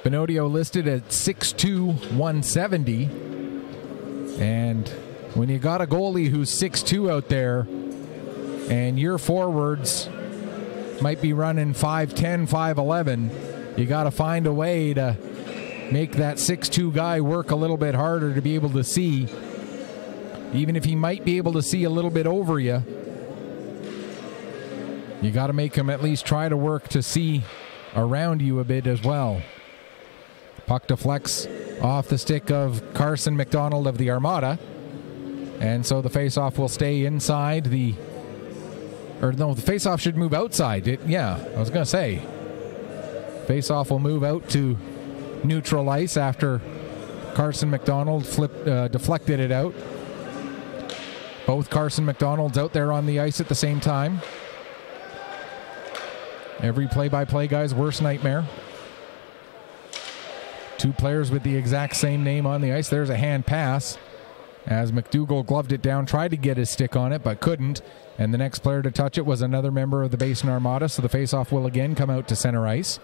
Benodio listed at 6'2", 170. And when you got a goalie who's 6'2" out there and your forwards might be running 5'10", 5'11", you got to find a way to make that 6'2" guy work a little bit harder to be able to see. Even if he might be able to see a little bit over you, you got to make him at least try to work to see around you a bit as well. Puck deflects off the stick of Carson McDonald of the Armada. And so the faceoff will stay inside the... Or no, the faceoff should move outside. I was going to say. Faceoff will move out to neutral ice after Carson McDonald deflected it out. Both Carson McDonalds out there on the ice at the same time. Every play-by-play guy's worst nightmare. Two players with the exact same name on the ice. There's a hand pass as McDougall gloved it down, tried to get his stick on it, but couldn't. And the next player to touch it was another member of the Basin Armada, so the faceoff will again come out to center ice.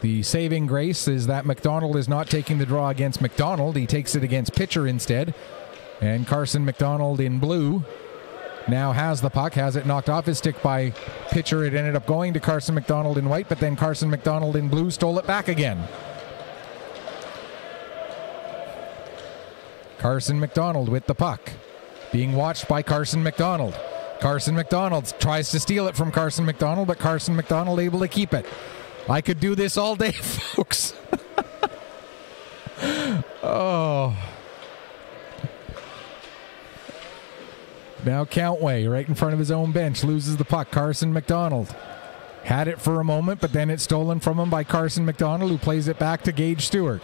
The saving grace is that McDonald is not taking the draw against McDonald. He takes it against Pitcher instead. And Carson McDonald in blue now has the puck, has it knocked off his stick by Pitcher. It ended up going to Carson McDonald in white, but then Carson McDonald in blue stole it back again. Carson McDonald with the puck, being watched by Carson McDonald. Carson McDonald tries to steal it from Carson McDonald, but Carson McDonald able to keep it. I could do this all day, folks. Oh. Now Countway, right in front of his own bench, loses the puck. Carson McDonald had it for a moment, but then it's stolen from him by Carson McDonald, who plays it back to Gage Stewart.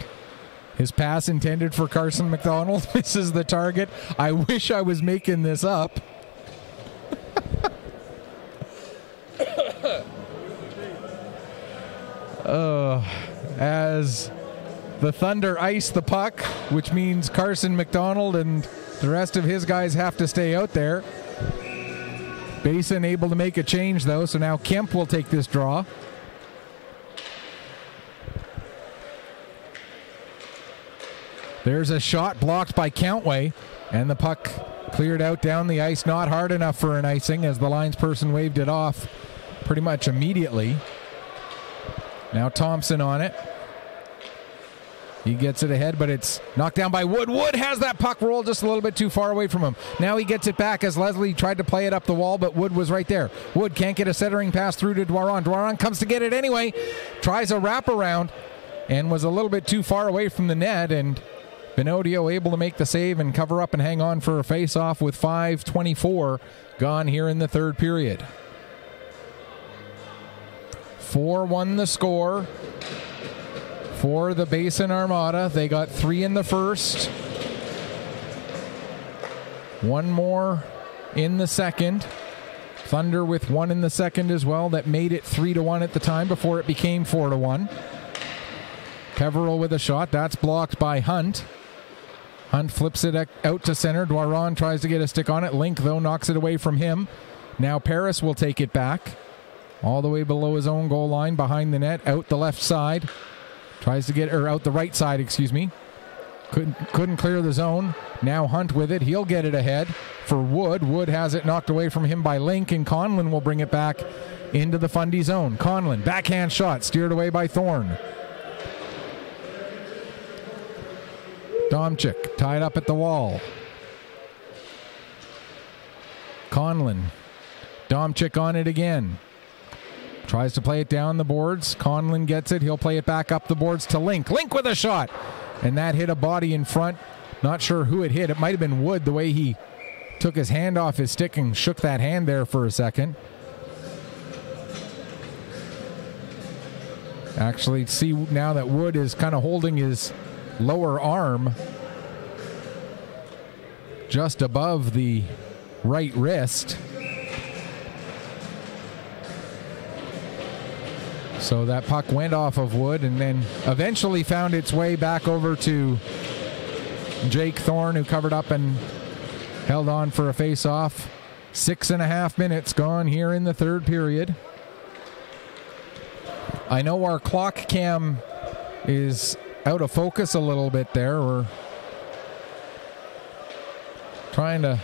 His pass intended for Carson McDonald misses the target. I wish I was making this up. As the Thunder ice the puck, which means Carson McDonald and the rest of his guys have to stay out there. Basin able to make a change, though, so now Kemp will take this draw. There's a shot blocked by Countway, and the puck cleared out down the ice. Not hard enough for an icing, as the linesperson waved it off pretty much immediately. Now Thompson on it. He gets it ahead, but it's knocked down by Wood. Wood has that puck rolled just a little bit too far away from him. Now he gets it back as Leslie tried to play it up the wall, but Wood was right there. Wood can't get a centering pass through to Dwaron. Dwaron comes to get it anyway. Tries a wraparound and was a little bit too far away from the net, and Benodio able to make the save and cover up and hang on for a face-off with 5:24 gone here in the third period. 4-1 the score for the Basin Armada. They got 3 in the first. One more in the second. Thunder with 1 in the second as well. That made it 3-1 at the time before it became 4-1. Peveril with a shot. That's blocked by Hunt. Hunt flips it out to center. Dwaron tries to get a stick on it. Link, though, knocks it away from him. Now Paris will take it back. All the way below his own goal line, behind the net, out the left side. Tries to get, or out the right side, excuse me. Couldn't clear the zone. Now Hunt with it. He'll get it ahead for Wood. Wood has it knocked away from him by Link, and Conlon will bring it back into the Fundy zone. Conlon, backhand shot, steered away by Thorne. Domchik tied up at the wall. Conlon. Domchik on it again. Tries to play it down the boards. Conlon gets it. He'll play it back up the boards to Link. Link with a shot. And that hit a body in front. Not sure who it hit. It might have been Wood, the way he took his hand off his stick and shook that hand there for a second. Actually, see now that Wood is kind of holding his lower arm just above the right wrist. So that puck went off of Wood and then eventually found its way back over to Jake Thorne, who covered up and held on for a face-off. 6.5 minutes gone here in the third period. I know our clock cam is out of focus a little bit there. We're trying to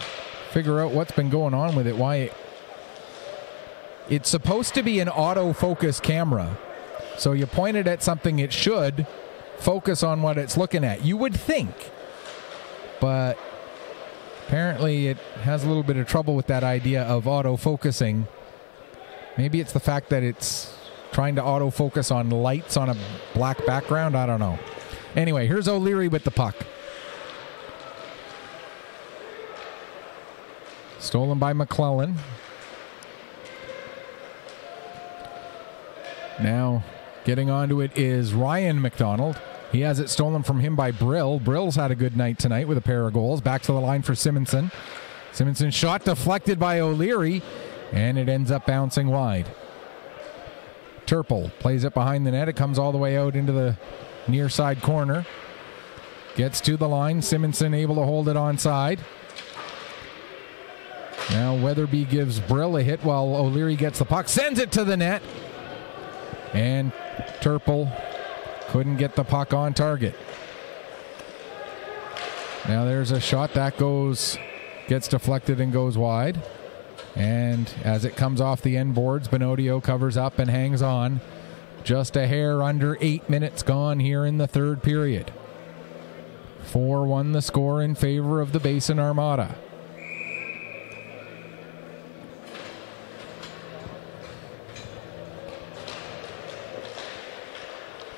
figure out what's been going on with it, why it's supposed to be an autofocus camera. So you point it at something, it should focus on what it's looking at. You would think. But apparently it has a little bit of trouble with that idea of autofocusing. Maybe it's the fact that it's trying to autofocus on lights on a black background. I don't know. Anyway, here's O'Leary with the puck. Stolen by McClellan. Now getting onto it is Ryan McDonald. He has it stolen from him by Brill. Brill's had a good night tonight with a pair of goals. Back to the line for Simonson. Simonson shot deflected by O'Leary, and it ends up bouncing wide. Turple plays it behind the net. It comes all the way out into the near side corner. Gets to the line. Simonson able to hold it onside. Now Weatherby gives Brill a hit while O'Leary gets the puck. Sends it to the net. And Turple couldn't get the puck on target. Now there's a shot that gets deflected and goes wide. And as it comes off the end boards, Benodio covers up and hangs on. Just a hair under 8 minutes gone here in the third period. 4-1 the score in favor of the Basin Armada.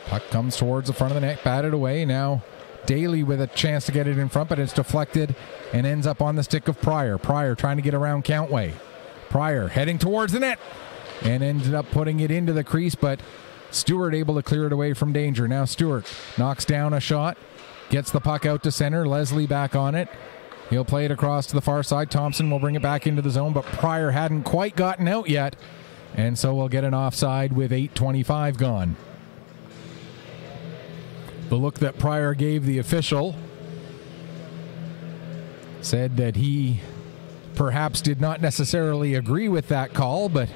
Puck comes towards the front of the net, batted away. Now Daly with a chance to get it in front, but it's deflected and ends up on the stick of Pryor. Pryor trying to get around Countway. Pryor heading towards the net and ended up putting it into the crease, but Stewart able to clear it away from danger. Now Stewart knocks down a shot, gets the puck out to center. Leslie back on it. He'll play it across to the far side. Thompson will bring it back into the zone, but Pryor hadn't quite gotten out yet, and so we'll get an offside with 8:25 gone. The look that Pryor gave the official said that he perhaps did not necessarily agree with that call, but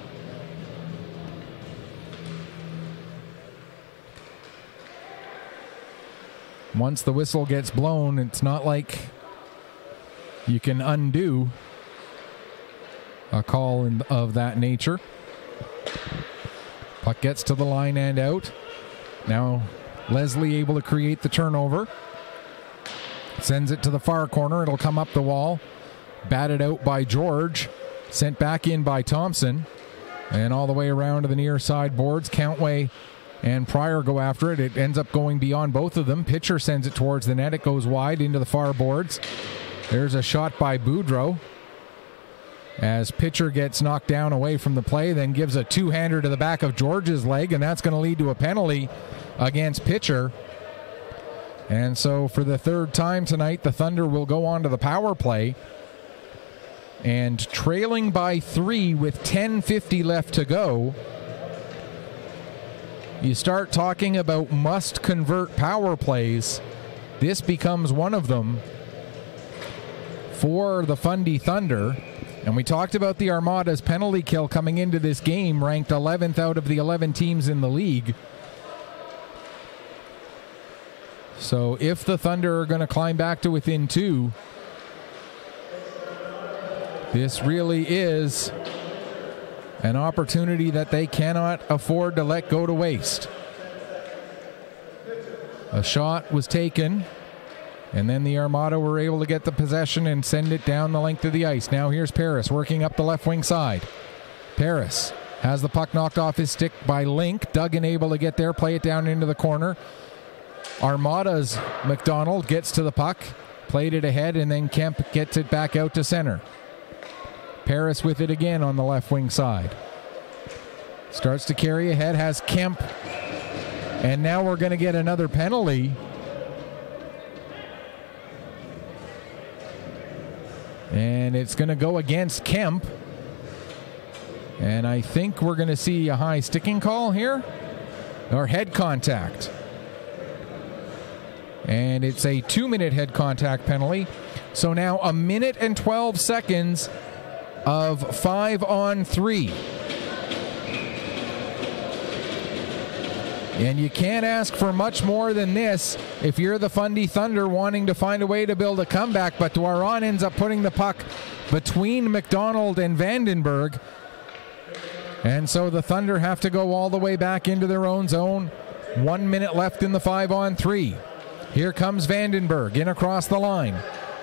once the whistle gets blown, it's not like you can undo a call of that nature. Puck gets to the line and out. Now Leslie able to create the turnover. Sends it to the far corner. It'll come up the wall. Batted out by George. Sent back in by Thompson. And all the way around to the near side boards. Countway and Pryor go after it. It ends up going beyond both of them. Pitcher sends it towards the net. It goes wide into the far boards. There's a shot by Boudreau. As Pitcher gets knocked down away from the play, then gives a two-hander to the back of George's leg, and that's going to lead to a penalty against Pitcher. And so for the third time tonight, the Thunder will go on to the power play. And trailing by 3 with 10:50 left to go, you start talking about must-convert power plays. This becomes one of them for the Fundy Thunder. And we talked about the Armada's penalty kill coming into this game, ranked 11th out of the 11 teams in the league. So if the Thunder are going to climb back to within 2, this really is an opportunity that they cannot afford to let go to waste. A shot was taken, and then the Armada were able to get the possession and send it down the length of the ice. Now here's Paris working up the left wing side. Paris has the puck knocked off his stick by Link. Duggan able to get there, play it down into the corner. Armada's McDonald gets to the puck, played it ahead, and then Kemp gets it back out to center. Paris with it again on the left wing side. Starts to carry ahead, has Kemp, and now we're going to get another penalty. And it's going to go against Kemp. And I think we're going to see a high sticking call here, or head contact. And it's a 2-minute head contact penalty. So now 1 minute and 12 seconds of 5-on-3. And you can't ask for much more than this if you're the Fundy Thunder wanting to find a way to build a comeback. But Dwaron ends up putting the puck between McDonald and Vandenberg. And so the Thunder have to go all the way back into their own zone. 1 minute left in the 5-on-3. Here comes Vandenberg in across the line.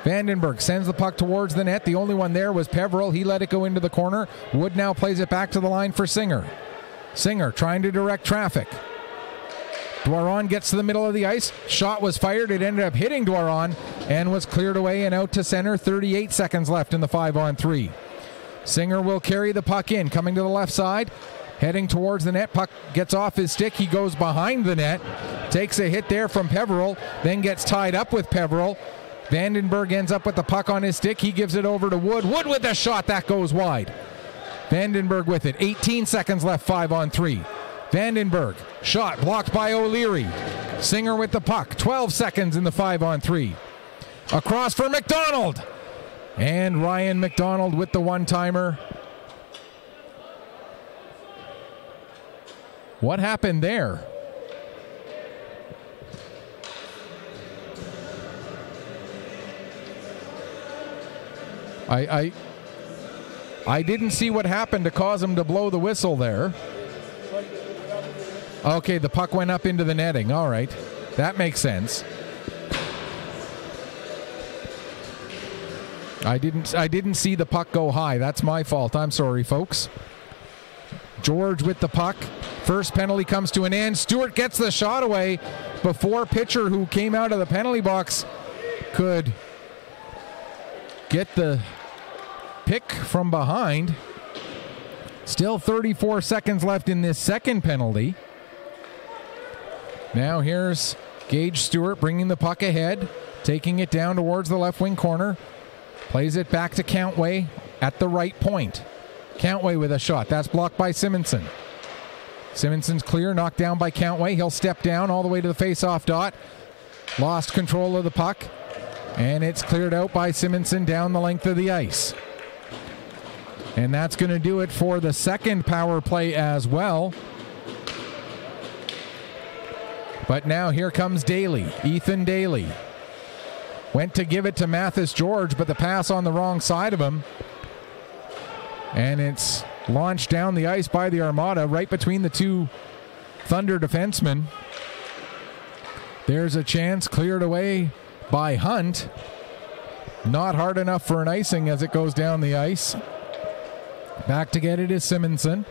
Vandenberg sends the puck towards the net. The only one there was Peveril. He let it go into the corner. Wood now plays it back to the line for Singer. Singer trying to direct traffic. Dwaron gets to the middle of the ice. Shot was fired. It ended up hitting Dwaron and was cleared away and out to center. 38 seconds left in the 5-on-3. Singer will carry the puck in, coming to the left side, heading towards the net. Puck gets off his stick. He goes behind the net, takes a hit there from Peveril, then gets tied up with Peveril. Vandenberg ends up with the puck on his stick. He gives it over to Wood. Wood with a shot that goes wide. Vandenberg with it. 18 seconds left, 5-on-3. Vandenberg, shot blocked by O'Leary. Singer with the puck. 12 seconds in the 5-on-3. Across for McDonald. And Ryan McDonald with the one-timer. What happened there? I didn't see what happened to cause him to blow the whistle there. Okay, the puck went up into the netting. All right. That makes sense. I didn't see the puck go high. That's my fault. I'm sorry, folks. George with the puck. First penalty comes to an end. Stewart gets the shot away before Pitcher, who came out of the penalty box, could get the pick from behind. Still 34 seconds left in this second penalty. Now here's Gage Stewart bringing the puck ahead, taking it down towards the left wing corner. Plays it back to Countway at the right point. Countway with a shot. That's blocked by Simonson. Simonson's clear, knocked down by Countway. He'll step down all the way to the face-off dot. Lost control of the puck. And it's cleared out by Simonson down the length of the ice. And that's going to do it for the second power play as well. But now here comes Daly, Ethan Daly. Went to give it to Mathis George, but the pass on the wrong side of him. And it's launched down the ice by the Armada, right between the two Thunder defensemen. There's a chance, cleared away by Hunt. Not hard enough for an icing as it goes down the ice. Back to get it is Simonson.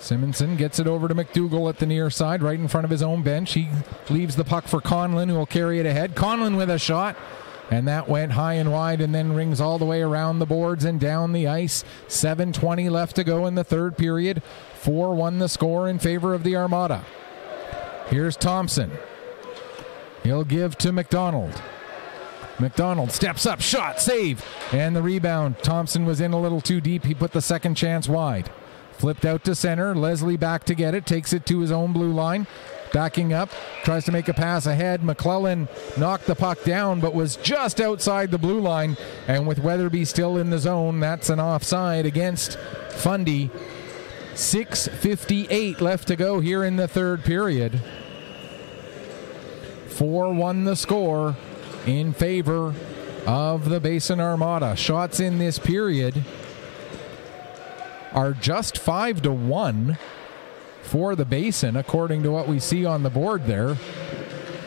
Simonson gets it over to McDougall at the near side, right in front of his own bench. He leaves the puck for Conlon, who will carry it ahead. Conlon with a shot, and that went high and wide and then rings all the way around the boards and down the ice. 7:20 left to go in the third period. 4-1 the score in favor of the Armada. Here's Thompson. He'll give to McDonald. McDonald steps up, shot, save, and the rebound. Thompson was in a little too deep. He put the second chance wide. Flipped out to center. Leslie back to get it. Takes it to his own blue line. Backing up, tries to make a pass ahead. McClellan knocked the puck down, but was just outside the blue line. And with Weatherby still in the zone, that's an offside against Fundy. 6:58 left to go here in the third period. 4-1 the score in favor of the Basin Armada. Shots in this period are just 5-1 for the Basin, according to what we see on the board there.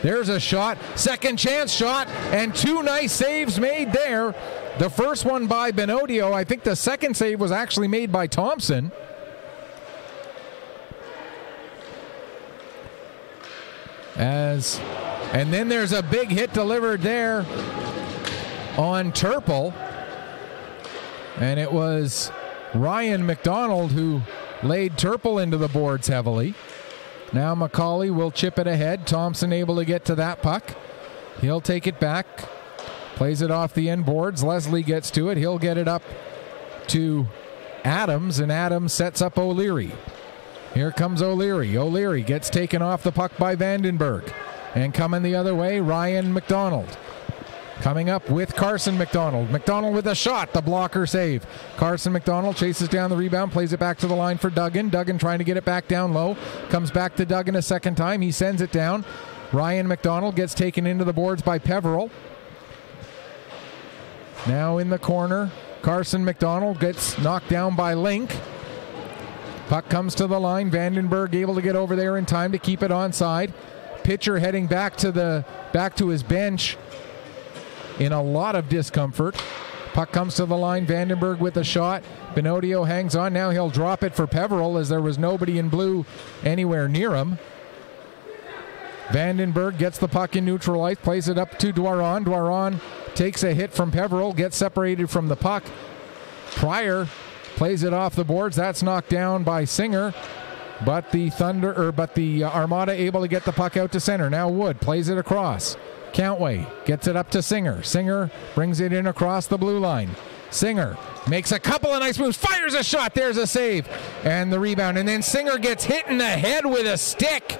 There's a shot, second chance shot, and two nice saves made there. The first one by Benodio. I think the second save was actually made by Thompson. And then there's a big hit delivered there on Turple. And it was Ryan McDonald who laid Turple into the boards heavily. Now McCauley will chip it ahead. Thompson able to get to that puck. He'll take it back. Plays it off the end boards. Leslie gets to it. He'll get it up to Adams, and Adams sets up O'Leary. Here comes O'Leary. O'Leary gets taken off the puck by Vandenberg. And coming the other way, Ryan McDonald. Coming up with Carson McDonald. McDonald with a shot, the blocker save. Carson McDonald chases down the rebound, plays it back to the line for Duggan. Duggan trying to get it back down low. Comes back to Duggan a second time. He sends it down. Ryan McDonald gets taken into the boards by Peveril. Now in the corner, Carson McDonald gets knocked down by Link. Puck comes to the line. Vandenberg able to get over there in time to keep it onside. Pitcher heading back to his bench in a lot of discomfort. Puck comes to the line. Vandenberg with a shot. Benodio hangs on. Now he'll drop it for Peveril as there was nobody in blue anywhere near him. Vandenberg gets the puck in neutral ice, plays it up to Dwaron. Dwaron takes a hit from Peveril, gets separated from the puck. Pryor plays it off the boards. That's knocked down by Singer. But the Armada able to get the puck out to center. Now Wood plays it across. Countway gets it up to Singer. Singer brings it in across the blue line. Singer makes a couple of nice moves, fires a shot. There's a save and the rebound. And then Singer gets hit in the head with a stick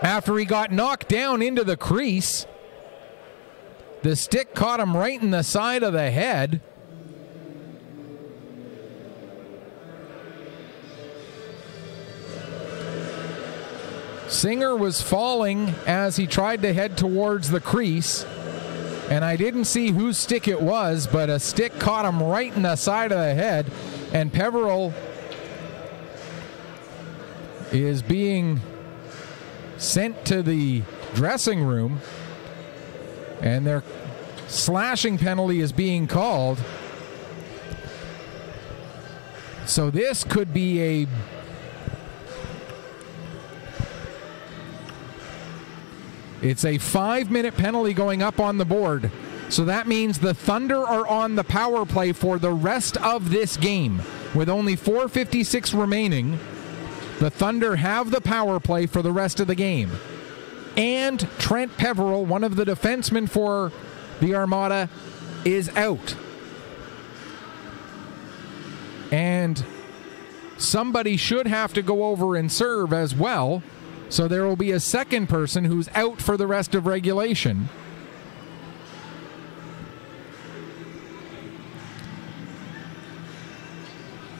after he got knocked down into the crease. The stick caught him right in the side of the head. Singer was falling as he tried to head towards the crease, and I didn't see whose stick it was, but a stick caught him right in the side of the head, and Peveril is being sent to the dressing room, and their slashing penalty is being called. So this could be It's a 5-minute penalty going up on the board. So that means the Thunder are on the power play for the rest of this game. With only 4:56 remaining, the Thunder have the power play for the rest of the game. And Trent Peveril, one of the defensemen for the Armada, is out. And somebody should have to go over and serve as well. So there will be a second person who's out for the rest of regulation.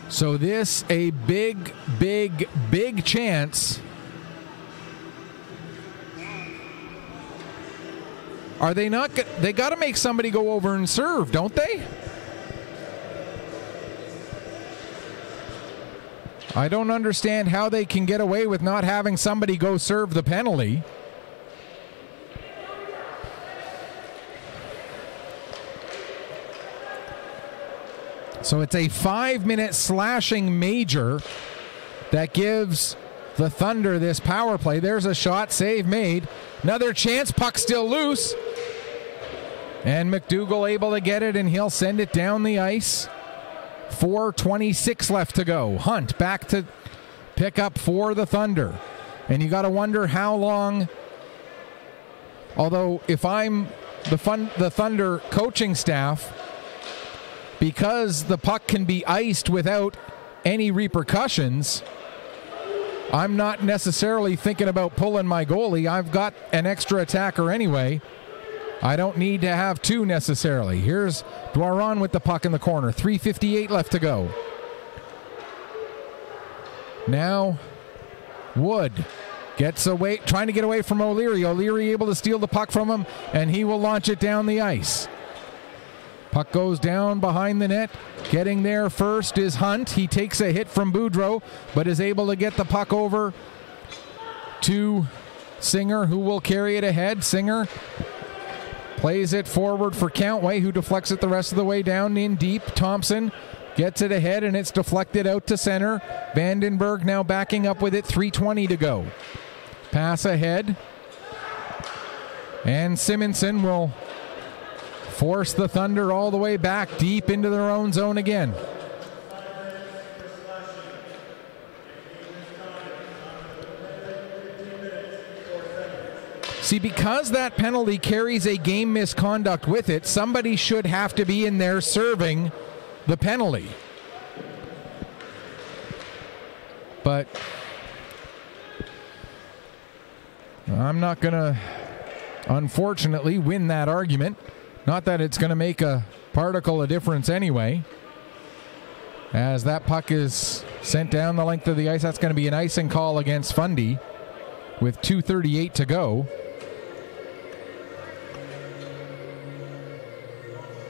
So this a big, big, big chance. Are they not? They got to make somebody go over and serve, don't they? I don't understand how they can get away with not having somebody go serve the penalty. So it's a 5-minute slashing major that gives the Thunder this power play. There's a shot, save made. Another chance, puck still loose. And McDougall able to get it, and he'll send it down the ice. 4:26 left to go. Hunt back to pick up for the Thunder. And you got to wonder how long, although if I'm the Thunder coaching staff, because the puck can be iced without any repercussions, I'm not necessarily thinking about pulling my goalie. I've got an extra attacker anyway. I don't need to have two necessarily. Here's Dwaron with the puck in the corner. 3:58 left to go. Now Wood gets away, trying to get away from O'Leary. O'Leary able to steal the puck from him, and he will launch it down the ice. Puck goes down behind the net. Getting there first is Hunt. He takes a hit from Boudreau, but is able to get the puck over to Singer, who will carry it ahead. Singer plays it forward for Countway, who deflects it the rest of the way down in deep. Thompson gets it ahead, and it's deflected out to center. Vandenberg now backing up with it. 3:20 to go. Pass ahead. And Simonson will force the Thunder all the way back deep into their own zone again. See, because that penalty carries a game misconduct with it, somebody should have to be in there serving the penalty. But I'm not going to, unfortunately, win that argument. Not that it's going to make a particle of difference anyway. As that puck is sent down the length of the ice, that's going to be an icing call against Fundy with 2:38 to go.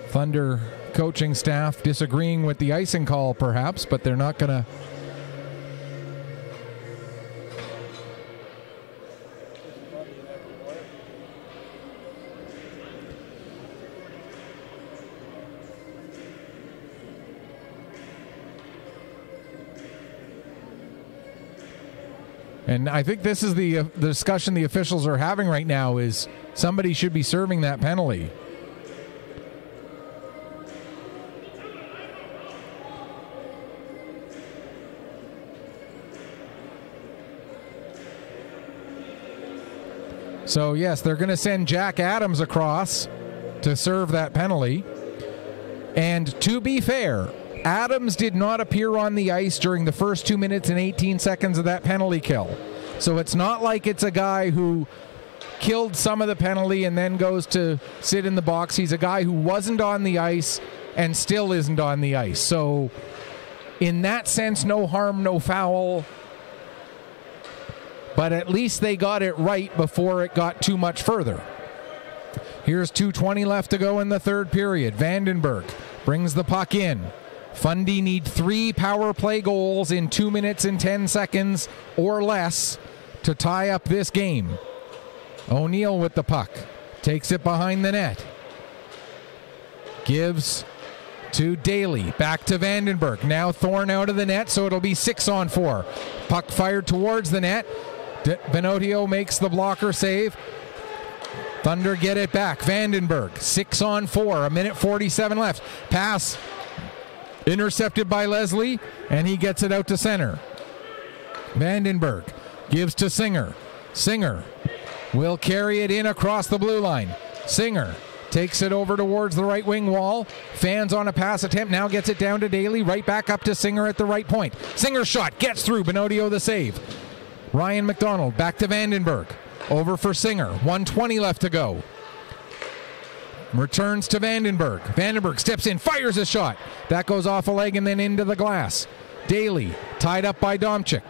Thunder coaching staff disagreeing with the icing call perhaps, but they're not going to And I think this is the discussion the officials are having right now, is somebody should be serving that penalty. So yes, they're going to send Jack Adams across to serve that penalty. And to be fair, Adams did not appear on the ice during the first 2 minutes and 18 seconds of that penalty kill. So it's not like it's a guy who killed some of the penalty and then goes to sit in the box. He's a guy who wasn't on the ice and still isn't on the ice. So in that sense, no harm, no foul. But at least they got it right before it got too much further. Here's 2:20 left to go in the third period. Vandenberg brings the puck in. Fundy need 3 power play goals in 2 minutes and 10 seconds or less to tie up this game. O'Neill with the puck. Takes it behind the net. Gives to Daly. Back to Vandenberg. Now Thorne out of the net, so it'll be 6-on-4. Puck fired towards the net. Benotio makes the blocker save. Thunder get it back. Vandenberg, 6-on-4. 1:47 left. Pass intercepted by Leslie, and he gets it out to center. Vandenberg gives to Singer. Singer will carry it in across the blue line. Singer takes it over towards the right wing wall. Fans on a pass attempt. Now gets it down to Daly. Right back up to Singer at the right point. Singer's shot gets through. Benotio the save. Ryan McDonald back to Vandenberg. Over for Singer. 1:20 left to go. Returns to Vandenberg. Vandenberg steps in, fires a shot. That goes off a leg and then into the glass. Daly tied up by Domchik.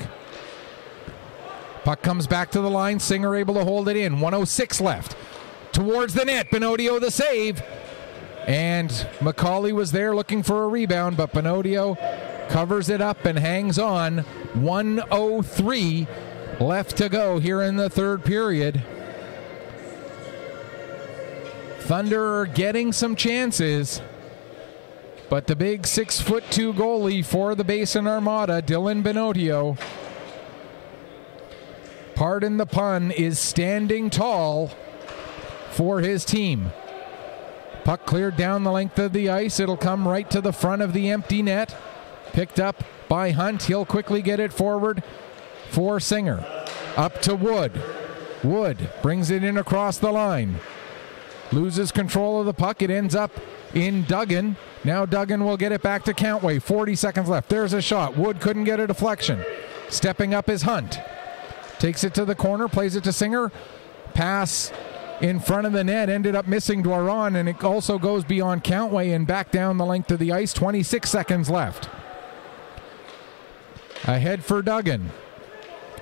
Puck comes back to the line. Singer able to hold it in. 1:06 left. Towards the net. Benotio the save. And McCauley was there looking for a rebound, but Benotio covers it up and hangs on. 1:03 left to go here in the third period. Thunder are getting some chances, but the big 6'2" goalie for the Basin Armada, Dylan Benotio, pardon the pun, is standing tall for his team. Puck cleared down the length of the ice. It'll come right to the front of the empty net. Picked up by Hunt. He'll quickly get it forward for Singer. Up to Wood. Wood brings it in across the line. Loses control of the puck. It ends up in Duggan. Now Duggan will get it back to Countway. 40 seconds left. There's a shot. Wood couldn't get a deflection. Stepping up is Hunt. Takes it to the corner, plays it to Singer. Pass in front of the net, ended up missing Dwaron, and it also goes beyond Countway and back down the length of the ice. 26 seconds left. Ahead for Duggan.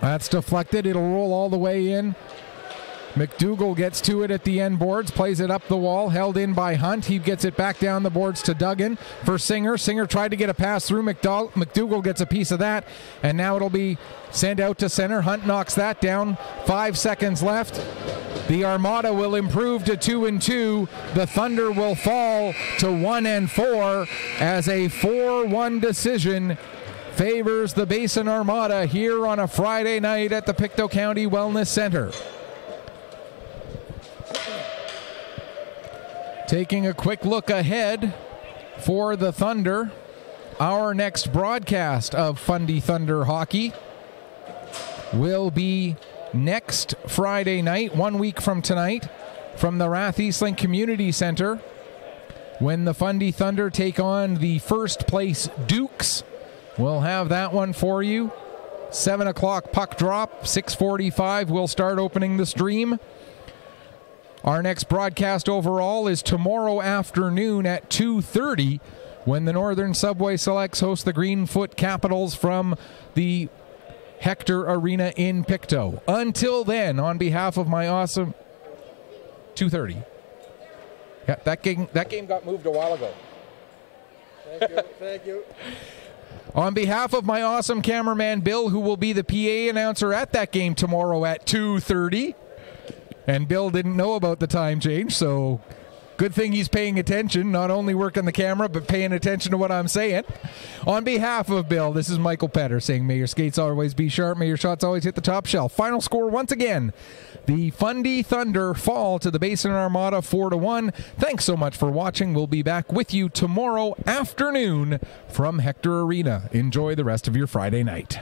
That's deflected. It'll roll all the way in. McDougall gets to it at the end boards, plays it up the wall, held in by Hunt. He gets it back down the boards to Duggan for Singer. Singer tried to get a pass through. McDougall gets a piece of that, and now it'll be sent out to center. Hunt knocks that down. 5 seconds left. The Armada will improve to 2-2. The Thunder will fall to 1-4 as a 4-1 decision favors the Basin Armada here on a Friday night at the Pictou County Wellness Center. Taking a quick look ahead for the Thunder, our next broadcast of Fundy Thunder Hockey will be next Friday night, 1 week from tonight, from the Rath Eastlink Community Center, when the Fundy Thunder take on the first place Dukes. We'll have that one for you. 7 o'clock puck drop, 6:45 we'll start opening the stream. Our next broadcast overall is tomorrow afternoon at 2:30 when the Northern Subway Selects host the Greenfoot Capitals from the Hector Arena in Pictou. Until then, on behalf of my awesome 2:30. Yeah, that game got moved a while ago. Thank you. On behalf of my awesome cameraman Bill, who will be the PA announcer at that game tomorrow at 2:30. And Bill didn't know about the time change, so good thing he's paying attention, not only working the camera, but paying attention to what I'm saying. On behalf of Bill, this is Michael Petter saying, may your skates always be sharp, may your shots always hit the top shelf. Final score once again, the Fundy Thunder fall to the Basin Armada 4-1. Thanks so much for watching. We'll be back with you tomorrow afternoon from Hector Arena. Enjoy the rest of your Friday night.